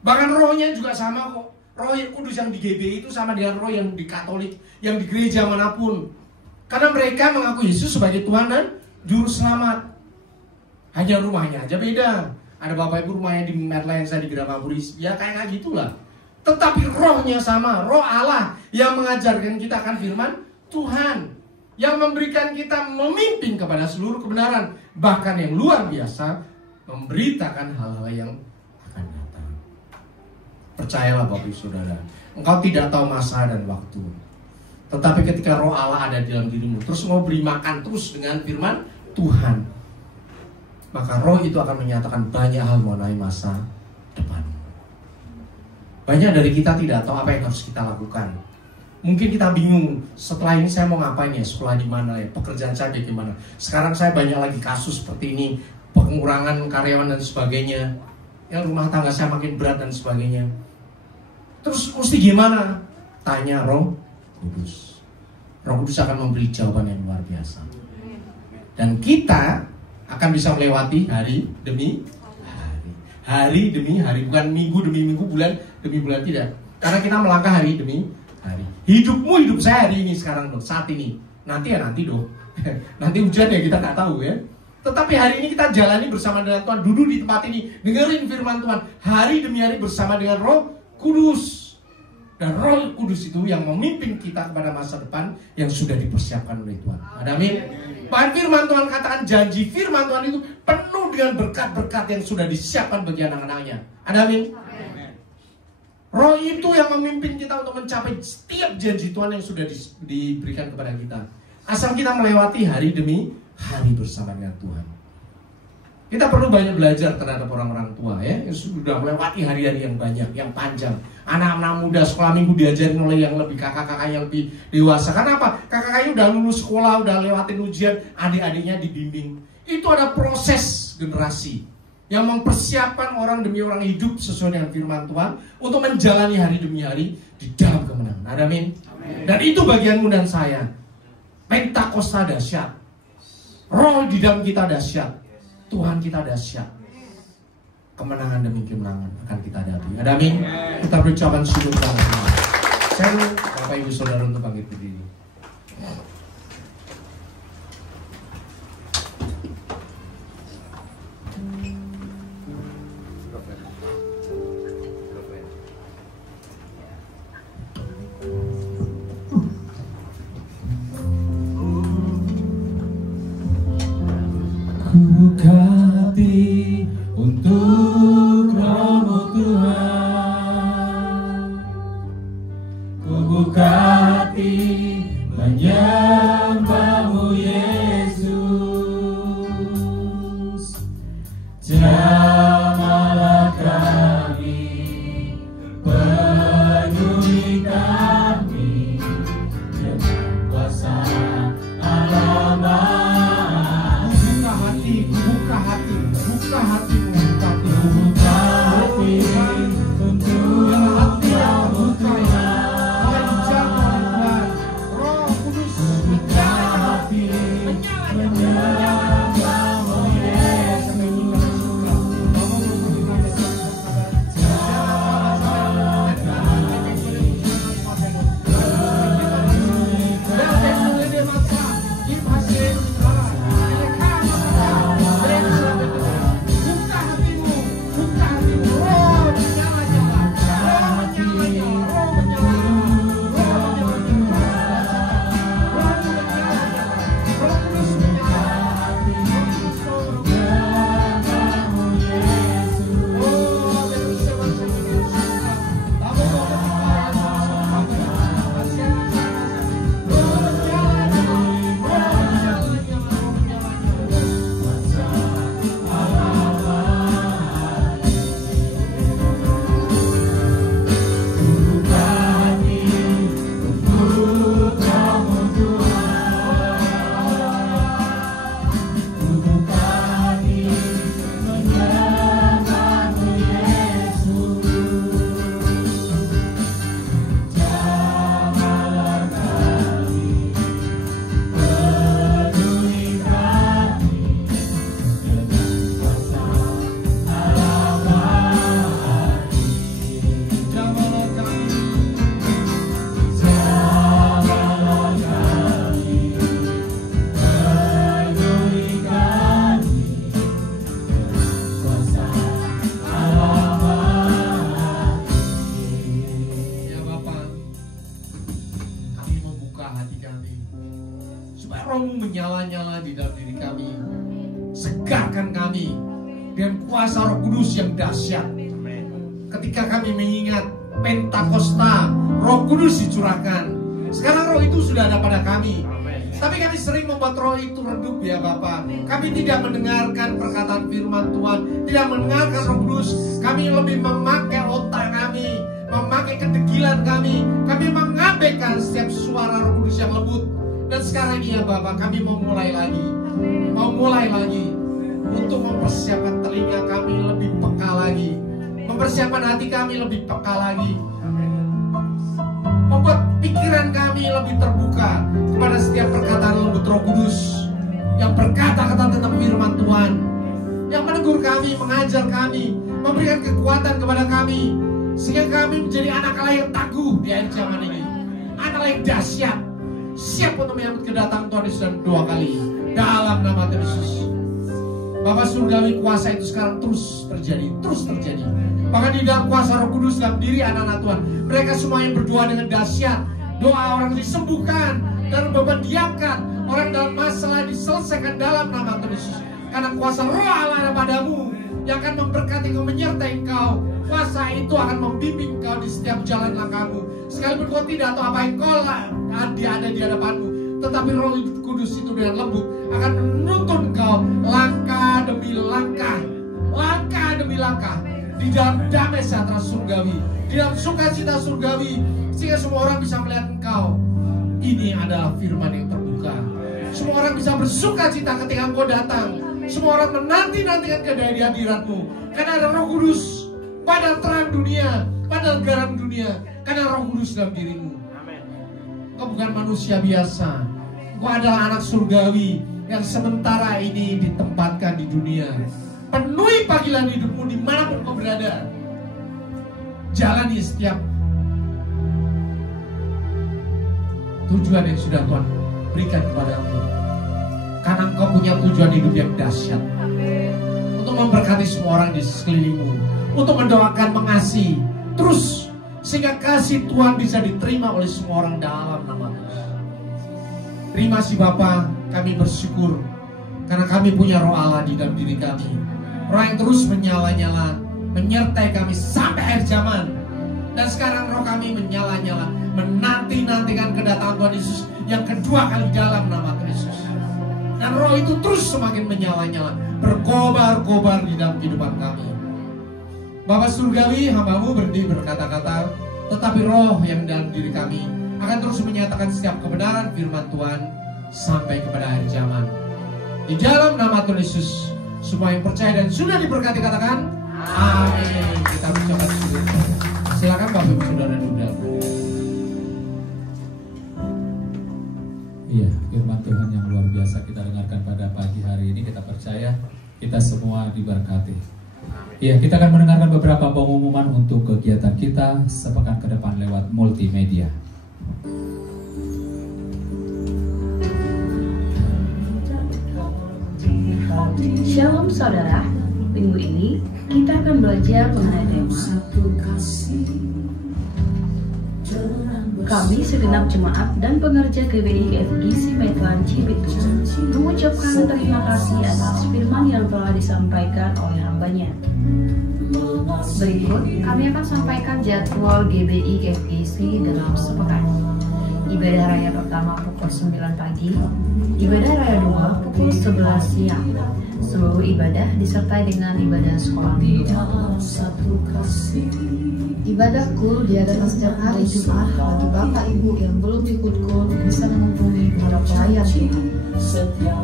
Bahkan rohnya juga sama kok. Roh Kudus yang di GBI itu sama dengan roh yang di Katolik, yang di gereja manapun. Karena mereka mengaku Yesus sebagai Tuhan dan Juru Selamat. Hanya rumahnya aja beda. Ada Bapak Ibu rumahnya di Merlensa, di Gramapuris, ya kayak gitulah. Tetapi rohnya sama, roh Allah yang mengajarkan kita akan firman Tuhan, yang memberikan kita memimpin kepada seluruh kebenaran. bahkan yang luar biasa, memberitakan hal-hal yang akan datang. Percayalah Bapak Ibu Saudara, engkau tidak tahu masa dan waktu. Tetapi ketika Roh Allah ada di dalam dirimu, terus mau beri makan terus dengan firman Tuhan, maka Roh itu akan menyatakan banyak hal mengenai masa depan. Banyak dari kita tidak tahu apa yang harus kita lakukan. Mungkin kita bingung, setelah ini saya mau ngapain ya, sekolah di mana ya, pekerjaan saya bagaimana. Sekarang saya banyak lagi kasus seperti ini, pengurangan karyawan dan sebagainya, yang rumah tangga saya makin berat dan sebagainya. Terus mesti gimana? Tanya Roh Kudus. Roh Kudus akan memberi jawaban yang luar biasa. Dan kita akan bisa melewati hari demi hari. Hari demi hari, bukan minggu demi minggu, bulan demi bulan, tidak. Karena kita melangkah hari demi hari. Hidupmu hidup saya hari ini sekarang dong, saat ini. Nanti ya nanti dong. Nanti hujan ya kita nggak tahu ya. Tetapi hari ini kita jalani bersama dengan Tuhan, duduk di tempat ini, dengerin firman Tuhan, hari demi hari bersama dengan Roh Kudus. Dan Roh Kudus itu yang memimpin kita kepada masa depan yang sudah dipersiapkan oleh Tuhan. Amin. Bahkan firman Tuhan katakan, janji firman Tuhan itu penuh dengan berkat-berkat yang sudah disiapkan bagi anak-anaknya. Amin. Roh itu yang memimpin kita untuk mencapai setiap janji Tuhan yang sudah diberikan kepada kita. Asal kita melewati hari demi hari bersama dengan Tuhan. Kita perlu banyak belajar terhadap orang-orang tua ya, yang sudah melewati hari-hari yang banyak, yang panjang. Anak-anak muda sekolah minggu diajarin oleh yang lebih kakak-kakak yang lebih dewasa. Karena apa? Kakak-kakaknya udah lulus sekolah, udah lewatin ujian, adik-adiknya dibimbing. Itu ada proses generasi yang mempersiapkan orang demi orang hidup sesuai dengan firman Tuhan untuk menjalani hari demi hari di dalam kemenangan. Amin. Dan itu bagianmu dan saya. Pentakosta dahsyat. Roh di dalam kita dahsyat. Tuhan kita dahsyat. Kemenangan demi kemenangan akan kita hadapi. Amin. Kita berucapkan syukur kepada Tuhan. Saya Bapak Ibu Saudara untuk bangkit berdiri. Buka hati untuk Roh-Mu Tuhan. Ku buka hati menyembah-Mu Yesus. Jamahlah kami, penuhi kami dengan kuasa Allah. Buka hati untuk Roh Tuhan. Roh Kudus menyala-nyala Yesus. segarkan kami dengan kuasa Roh Kudus yang dahsyat. Ketika kami mengingat Pentakosta, Roh Kudus dicurahkan. Sekarang Roh itu sudah ada pada kami. Tapi kami sering membuat Roh itu redup ya Bapak. Kami tidak mendengarkan perkataan firman Tuhan, tidak mendengarkan Roh Kudus. Kami lebih memakai otak kami, memakai kedegilan kami. Kami mengabaikan setiap suara Roh Kudus yang lembut. Dan sekarang ini ya Bapak, kami mau mulai lagi untuk mempersiapkan telinga kami lebih peka lagi, mempersiapkan hati kami lebih peka lagi, membuat pikiran kami lebih terbuka kepada setiap perkataan lembut Roh Kudus yang berkata-kata tentang firman Tuhan, yang menegur kami, mengajar kami, memberikan kekuatan kepada kami, sehingga kami menjadi anak Allah yang tangguh di akhir zaman ini, anak Allah yang dahsyat, siap untuk menyambut kedatangan Tuhan Yesus dua kali dalam nama Tuhan Yesus. Bapak surgawi, kuasa itu sekarang terus terjadi. Bahkan di dalam kuasa Roh Kudus dalam diri anak-anak Tuhan, mereka semua yang berdoa dengan dahsyat, doa orang disembuhkan dan beban diangkat, orang dalam masalah diselesaikan dalam nama Tuhan Yesus. Karena kuasa Roh Allah ada padamu yang akan memberkati engkau, menyertai engkau. Kuasa itu akan membimbing engkau di setiap jalan langkahmu. Sekalipun kau tidak tahu apa yang kau ada di hadapanmu, tetapi Roh Kudus itu dengan lembut akan menuntun engkau langkah demi langkah di dalam damai sejahtera surgawi, di dalam sukacita surgawi, sehingga semua orang bisa melihat engkau. Ini adalah firman yang terbuka. Semua orang bisa bersukacita ketika engkau datang. Semua orang menanti-nantikan kehadiratmu, karena ada Roh Kudus, padahal terang dunia, padahal garam dunia, karena Roh Kudus dalam dirimu. Engkau bukan manusia biasa. Engkau adalah anak surgawi yang sementara ini ditempatkan di dunia. Penuhi panggilan hidupmu dimanapun kau berada. Jalani setiap tujuan yang sudah Tuhan berikan kepadamu. Karena engkau punya tujuan hidup yang dahsyat. Untuk memberkati semua orang di sekelilingmu. Untuk mendoakan, mengasihi. Terus sehingga kasih Tuhan bisa diterima oleh semua orang dalam nama Tuhan. Terima kasih Bapa, kami bersyukur karena kami punya Roh Allah di dalam diri kami. Roh yang terus menyala-nyala, menyertai kami sampai akhir zaman. Dan sekarang Roh kami menyala-nyala, menanti-nantikan kedatangan Tuhan Yesus yang kedua kali dalam nama Tuhan Yesus. Dan Roh itu terus semakin menyala-nyala, berkobar-kobar di dalam kehidupan kami. Bapak surgawi, hamba-Mu berhenti berkata-kata, tetapi Roh yang dalam diri kami akan terus menyatakan setiap kebenaran firman Tuhan sampai kepada akhir zaman. Di dalam nama Tuhan Yesus, semua yang percaya dan sudah diberkati katakan amin. Kita mengucapkan syukur. Silakan Bapak Ibu Saudara duduk. Iya, firman Tuhan yang luar biasa kita dengarkan pada pagi hari ini. Kita percaya kita semua diberkati. Iya, kita akan mendengarkan beberapa pengumuman untuk kegiatan kita sepekan ke depan lewat multimedia. Shalom saudara, minggu ini kita akan belajar mengenai tema kami segenap jemaat dan pengerja GBI FGC Medan Cibitung mengucapkan terima kasih atas firman yang telah disampaikan oleh hambanya. Berikut kami akan sampaikan jadwal GBI FGC dalam sepekan. Ibadah raya pertama pukul 9 pagi, ibadah raya 2 pukul 11 siang. Seluruh ibadah disertai dengan ibadah sekolah minggu. Ibadah kul diadakan setiap hari Jumat bagi Bapak Ibu yang belum ikut kul bisa menghubungi para pelayan Tuhan.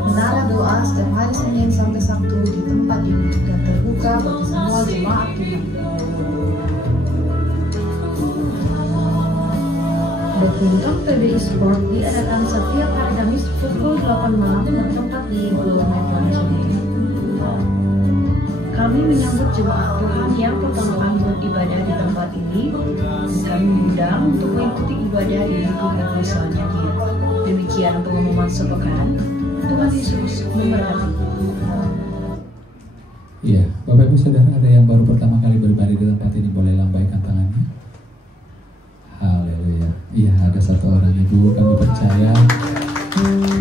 Menara doa setiap hari Senin sampai Sabtu di tempat ini dan terbuka bagi semua jemaat Tuhan. Badminton PBI Sport diadakan setiap hari Kamis pukul 8 malam bertempat di Pulau Medan Cibitung. Kami menyambut jemaat Tuhan yang pertama kali beribadah di tempat ini. Kami mengundang untuk mengikuti ibadah di lingkungan Evangelis selanjutnya. Demikian pengumuman sepekan. Tuhan Yesus memberkati. Iya, Bapak Ibu Saudara, ada yang baru pertama kali beribadah di tempat ini boleh lambaikan tangannya. Haleluya. Iya, ada satu orang ibu, kami percaya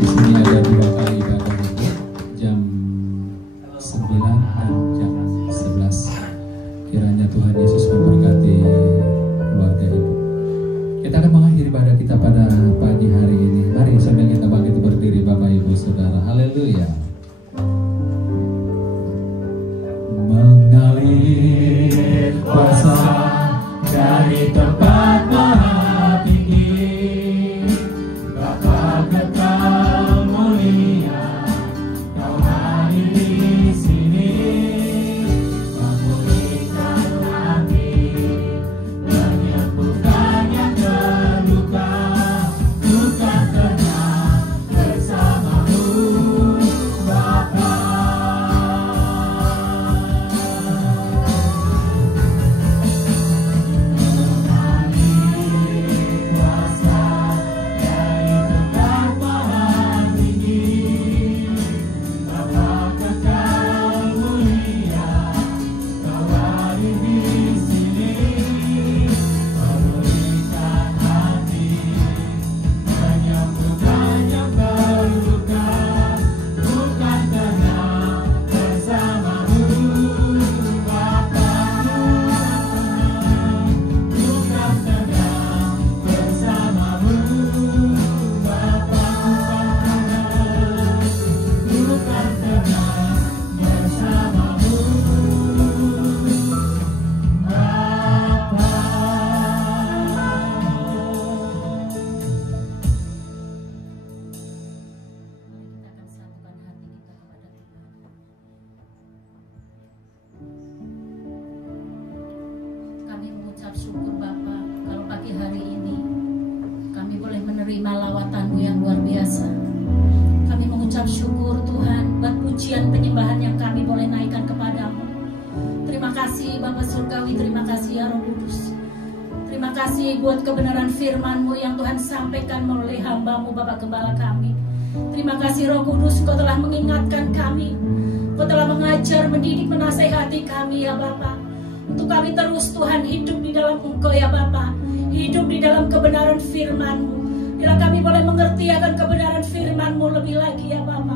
di sini ada 2 kali ibadah itu jam menerima lawatan-Mu yang luar biasa. Kami mengucap syukur Tuhan buat pujian penyembahan yang kami boleh naikkan kepadamu. Terima kasih Bapa Surgawi, terima kasih ya Roh Kudus. Terima kasih buat kebenaran firman-Mu yang Tuhan sampaikan melalui hamba-Mu Bapak Gembala kami. Terima kasih Roh Kudus, Kau telah mengingatkan kami, Kau telah mengajar, mendidik, menasehati kami ya Bapa. Untuk kami terus Tuhan hidup di dalam Engkau ya Bapa, hidup di dalam kebenaran firman-Mu. Bila kami boleh mengerti akan kebenaran firman-Mu lebih lagi ya Bapa,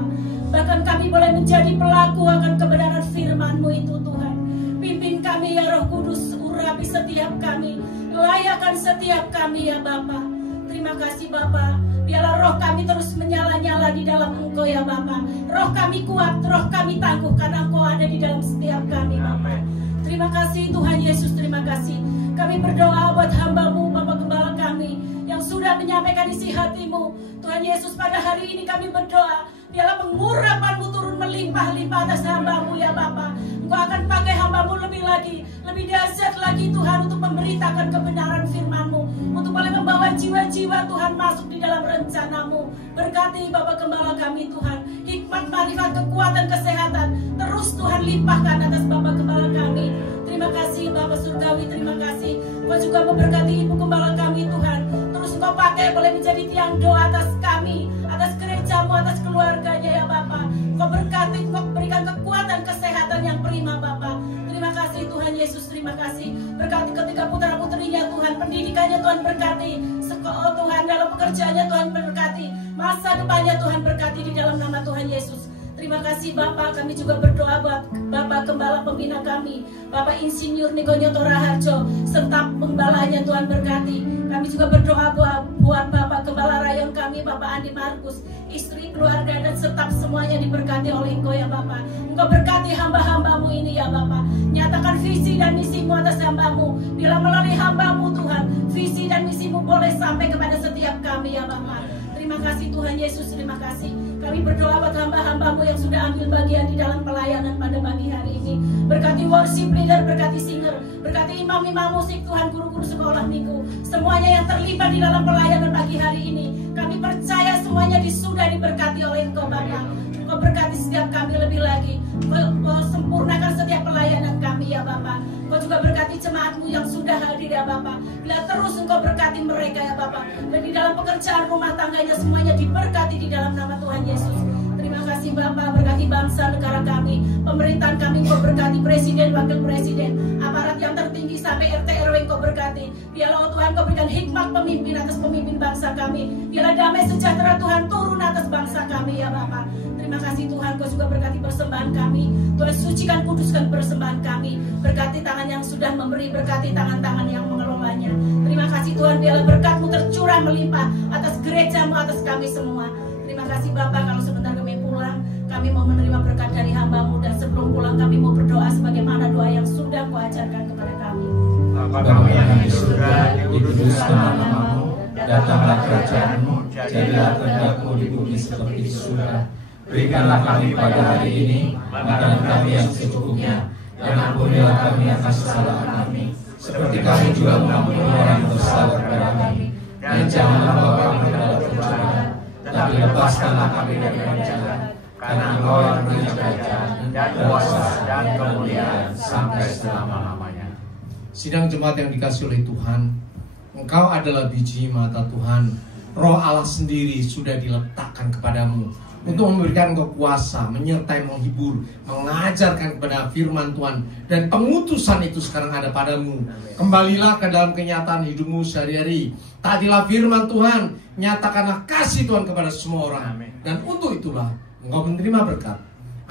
bahkan kami boleh menjadi pelaku akan kebenaran firman-Mu itu Tuhan. Pimpin kami ya Roh Kudus, urapi setiap kami, layakan setiap kami ya Bapa. Terima kasih Bapa. Biarlah roh kami terus menyala-nyala di dalam Engkau ya Bapa. Roh kami kuat, roh kami tangguh karena Engkau ada di dalam setiap kami Bapa. Terima kasih Tuhan Yesus, terima kasih. Kami berdoa buat hamba-Mu Bapak Gembala kami yang sudah menyampaikan isi hati-Mu. Tuhan Yesus, pada hari ini kami berdoa, biarlah pengurapan-Mu turun melimpah-limpah atas hamba-Mu ya Bapa. Engkau akan pakai hamba-Mu lebih lagi, lebih dahsyat lagi Tuhan, untuk memberitakan kebenaran firman-Mu, untuk boleh membawa jiwa-jiwa Tuhan masuk di dalam rencana-Mu. Berkati Bapak Gembala kami Tuhan, hikmat, marifat, kekuatan, kesehatan terus Tuhan limpahkan atas Bapak Gembala kami. Terima kasih Bapak Surgawi, terima kasih. Kau juga memberkati Ibu Gembala kami Tuhan, terus Kau pakai boleh menjadi tiang doa atas kami, atas gereja-Mu, atas keluarganya ya Bapak. Kau berkati, Kau berikan kekuatan, kesehatan yang prima Bapak. Terima kasih Tuhan Yesus, terima kasih. Berkati ketika putra-putrinya Tuhan, pendidikannya Tuhan berkati, sekolah Tuhan dalam pekerjaannya Tuhan berkati, masa depannya Tuhan berkati di dalam nama Tuhan Yesus. Terima kasih Bapak, kami juga berdoa buat Bapak Gembala pembina kami, Bapak Insinyur Nikonyoto Raharjo, serta pembalanya Tuhan berkati. Kami juga berdoa buat Bapak Gembala Rayon kami, Bapak Andi Markus, istri, keluarga, dan serta semuanya diberkati oleh Engkau ya Bapak. Engkau berkati hamba-hamba-Mu ini ya Bapak. Nyatakan visi dan misi-Mu atas hamba-Mu. Bila melalui hamba-Mu Tuhan, visi dan misi-Mu boleh sampai kepada setiap kami ya Bapak. Terima kasih Tuhan Yesus, terima kasih. Kami berdoa buat hamba-hamba-Mu yang sudah ambil bagian di dalam pelayanan pada pagi hari ini. Berkati worship leader, berkati singer, berkati imam-imam musik Tuhan, guru-guru sekolah minggu, semuanya yang terlibat di dalam pelayanan pagi hari ini. Kami percaya semuanya sudah diberkati oleh Engkau Bapa. Engkau berkati setiap kami lebih lagi. Engkau sempurnakan setiap pelayanan kami ya Bapa. Engkau juga berkati jemaat-Mu yang sudah hadir ya Bapa. Bila terus Engkau berkati mereka ya Bapa. Dan di dalam pekerjaan rumah tangganya semuanya diberkati di dalam nama Tuhan Yesus. Terima kasih Bapa, berkati bangsa negara kami, pemerintahan kami Engkau berkati, presiden, wakil presiden, aparat yang tertinggi sampai RT RW Engkau berkati. Biarlah Tuhan Engkau berikan hikmat pemimpin atas pemimpin bangsa kami. Biarlah damai sejahtera Tuhan turun atas bangsa kami ya Bapa. Terima kasih Tuhan, Kau juga berkati persembahan kami. Tuhan sucikan, kuduskan persembahan kami. Berkati tangan yang sudah memberi, berkati tangan-tangan yang mengelolanya. Terima kasih Tuhan, biarlah berkat-Mu tercurah melimpah atas gereja-Mu, atas kami semua. Terima kasih Bapak, kalau sebentar kami pulang, kami mau menerima berkat dari hamba-Mu. Dan sebelum pulang kami mau berdoa sebagaimana doa yang sudah Kau ajarkan kepada kami. Bapa kami yang di surga, dikuduskanlah nama-Mu, datanglah kerajaan-Mu, jadilah kehendak-Mu di bumi seperti di surga. Berikanlah kami pada hari ini makanan kami yang secukupnya, dan ampunilah kami atas kesalahan kami, seperti kami juga mengampuni orang yang bersalah kepada kami. Dan janganlah bawa kami ke dalam pencobaan, tapi lepaskanlah kami dari yang jahat. Karena Engkau yang punya kerajaan dan kuasa dan kemuliaan sampai selama-lamanya. Sidang jemaat yang dikasih oleh Tuhan, Engkau adalah biji mata Tuhan. Roh Allah sendiri sudah diletakkan kepadamu untuk memberikan Engkau kuasa, menyertai, menghibur, mengajarkan kepada firman Tuhan. Dan pengutusan itu sekarang ada padamu. Kembalilah ke dalam kenyataan hidupmu sehari-hari. Taatilah firman Tuhan, nyatakanlah kasih Tuhan kepada semua orang. Dan untuk itulah Engkau menerima berkat.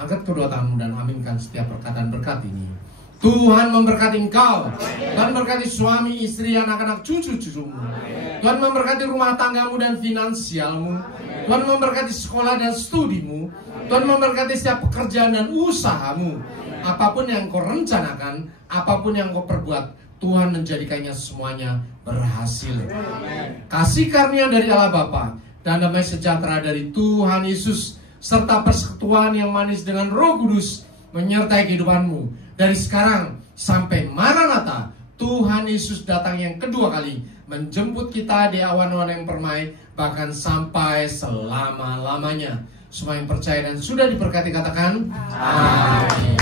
Angkat kedua tanganmu dan aminkan setiap perkataan berkat ini. Tuhan memberkati engkau. Tuhan memberkati suami, istri, anak-anak, cucu-cucumu. Tuhan memberkati rumah tanggamu dan finansialmu. Tuhan memberkati sekolah dan studimu. Tuhan memberkati setiap pekerjaan dan usahamu. Apapun yang kau rencanakan, apapun yang kau perbuat, Tuhan menjadikannya semuanya berhasil. Kasih karunia dari Allah Bapa dan damai sejahtera dari Tuhan Yesus, serta persekutuan yang manis dengan Roh Kudus menyertai kehidupanmu dari sekarang sampai Maranatha, Tuhan Yesus datang yang kedua kali, menjemput kita di awan-awan yang permai, bahkan sampai selama-lamanya. Semua yang percaya dan sudah diberkati katakan amin.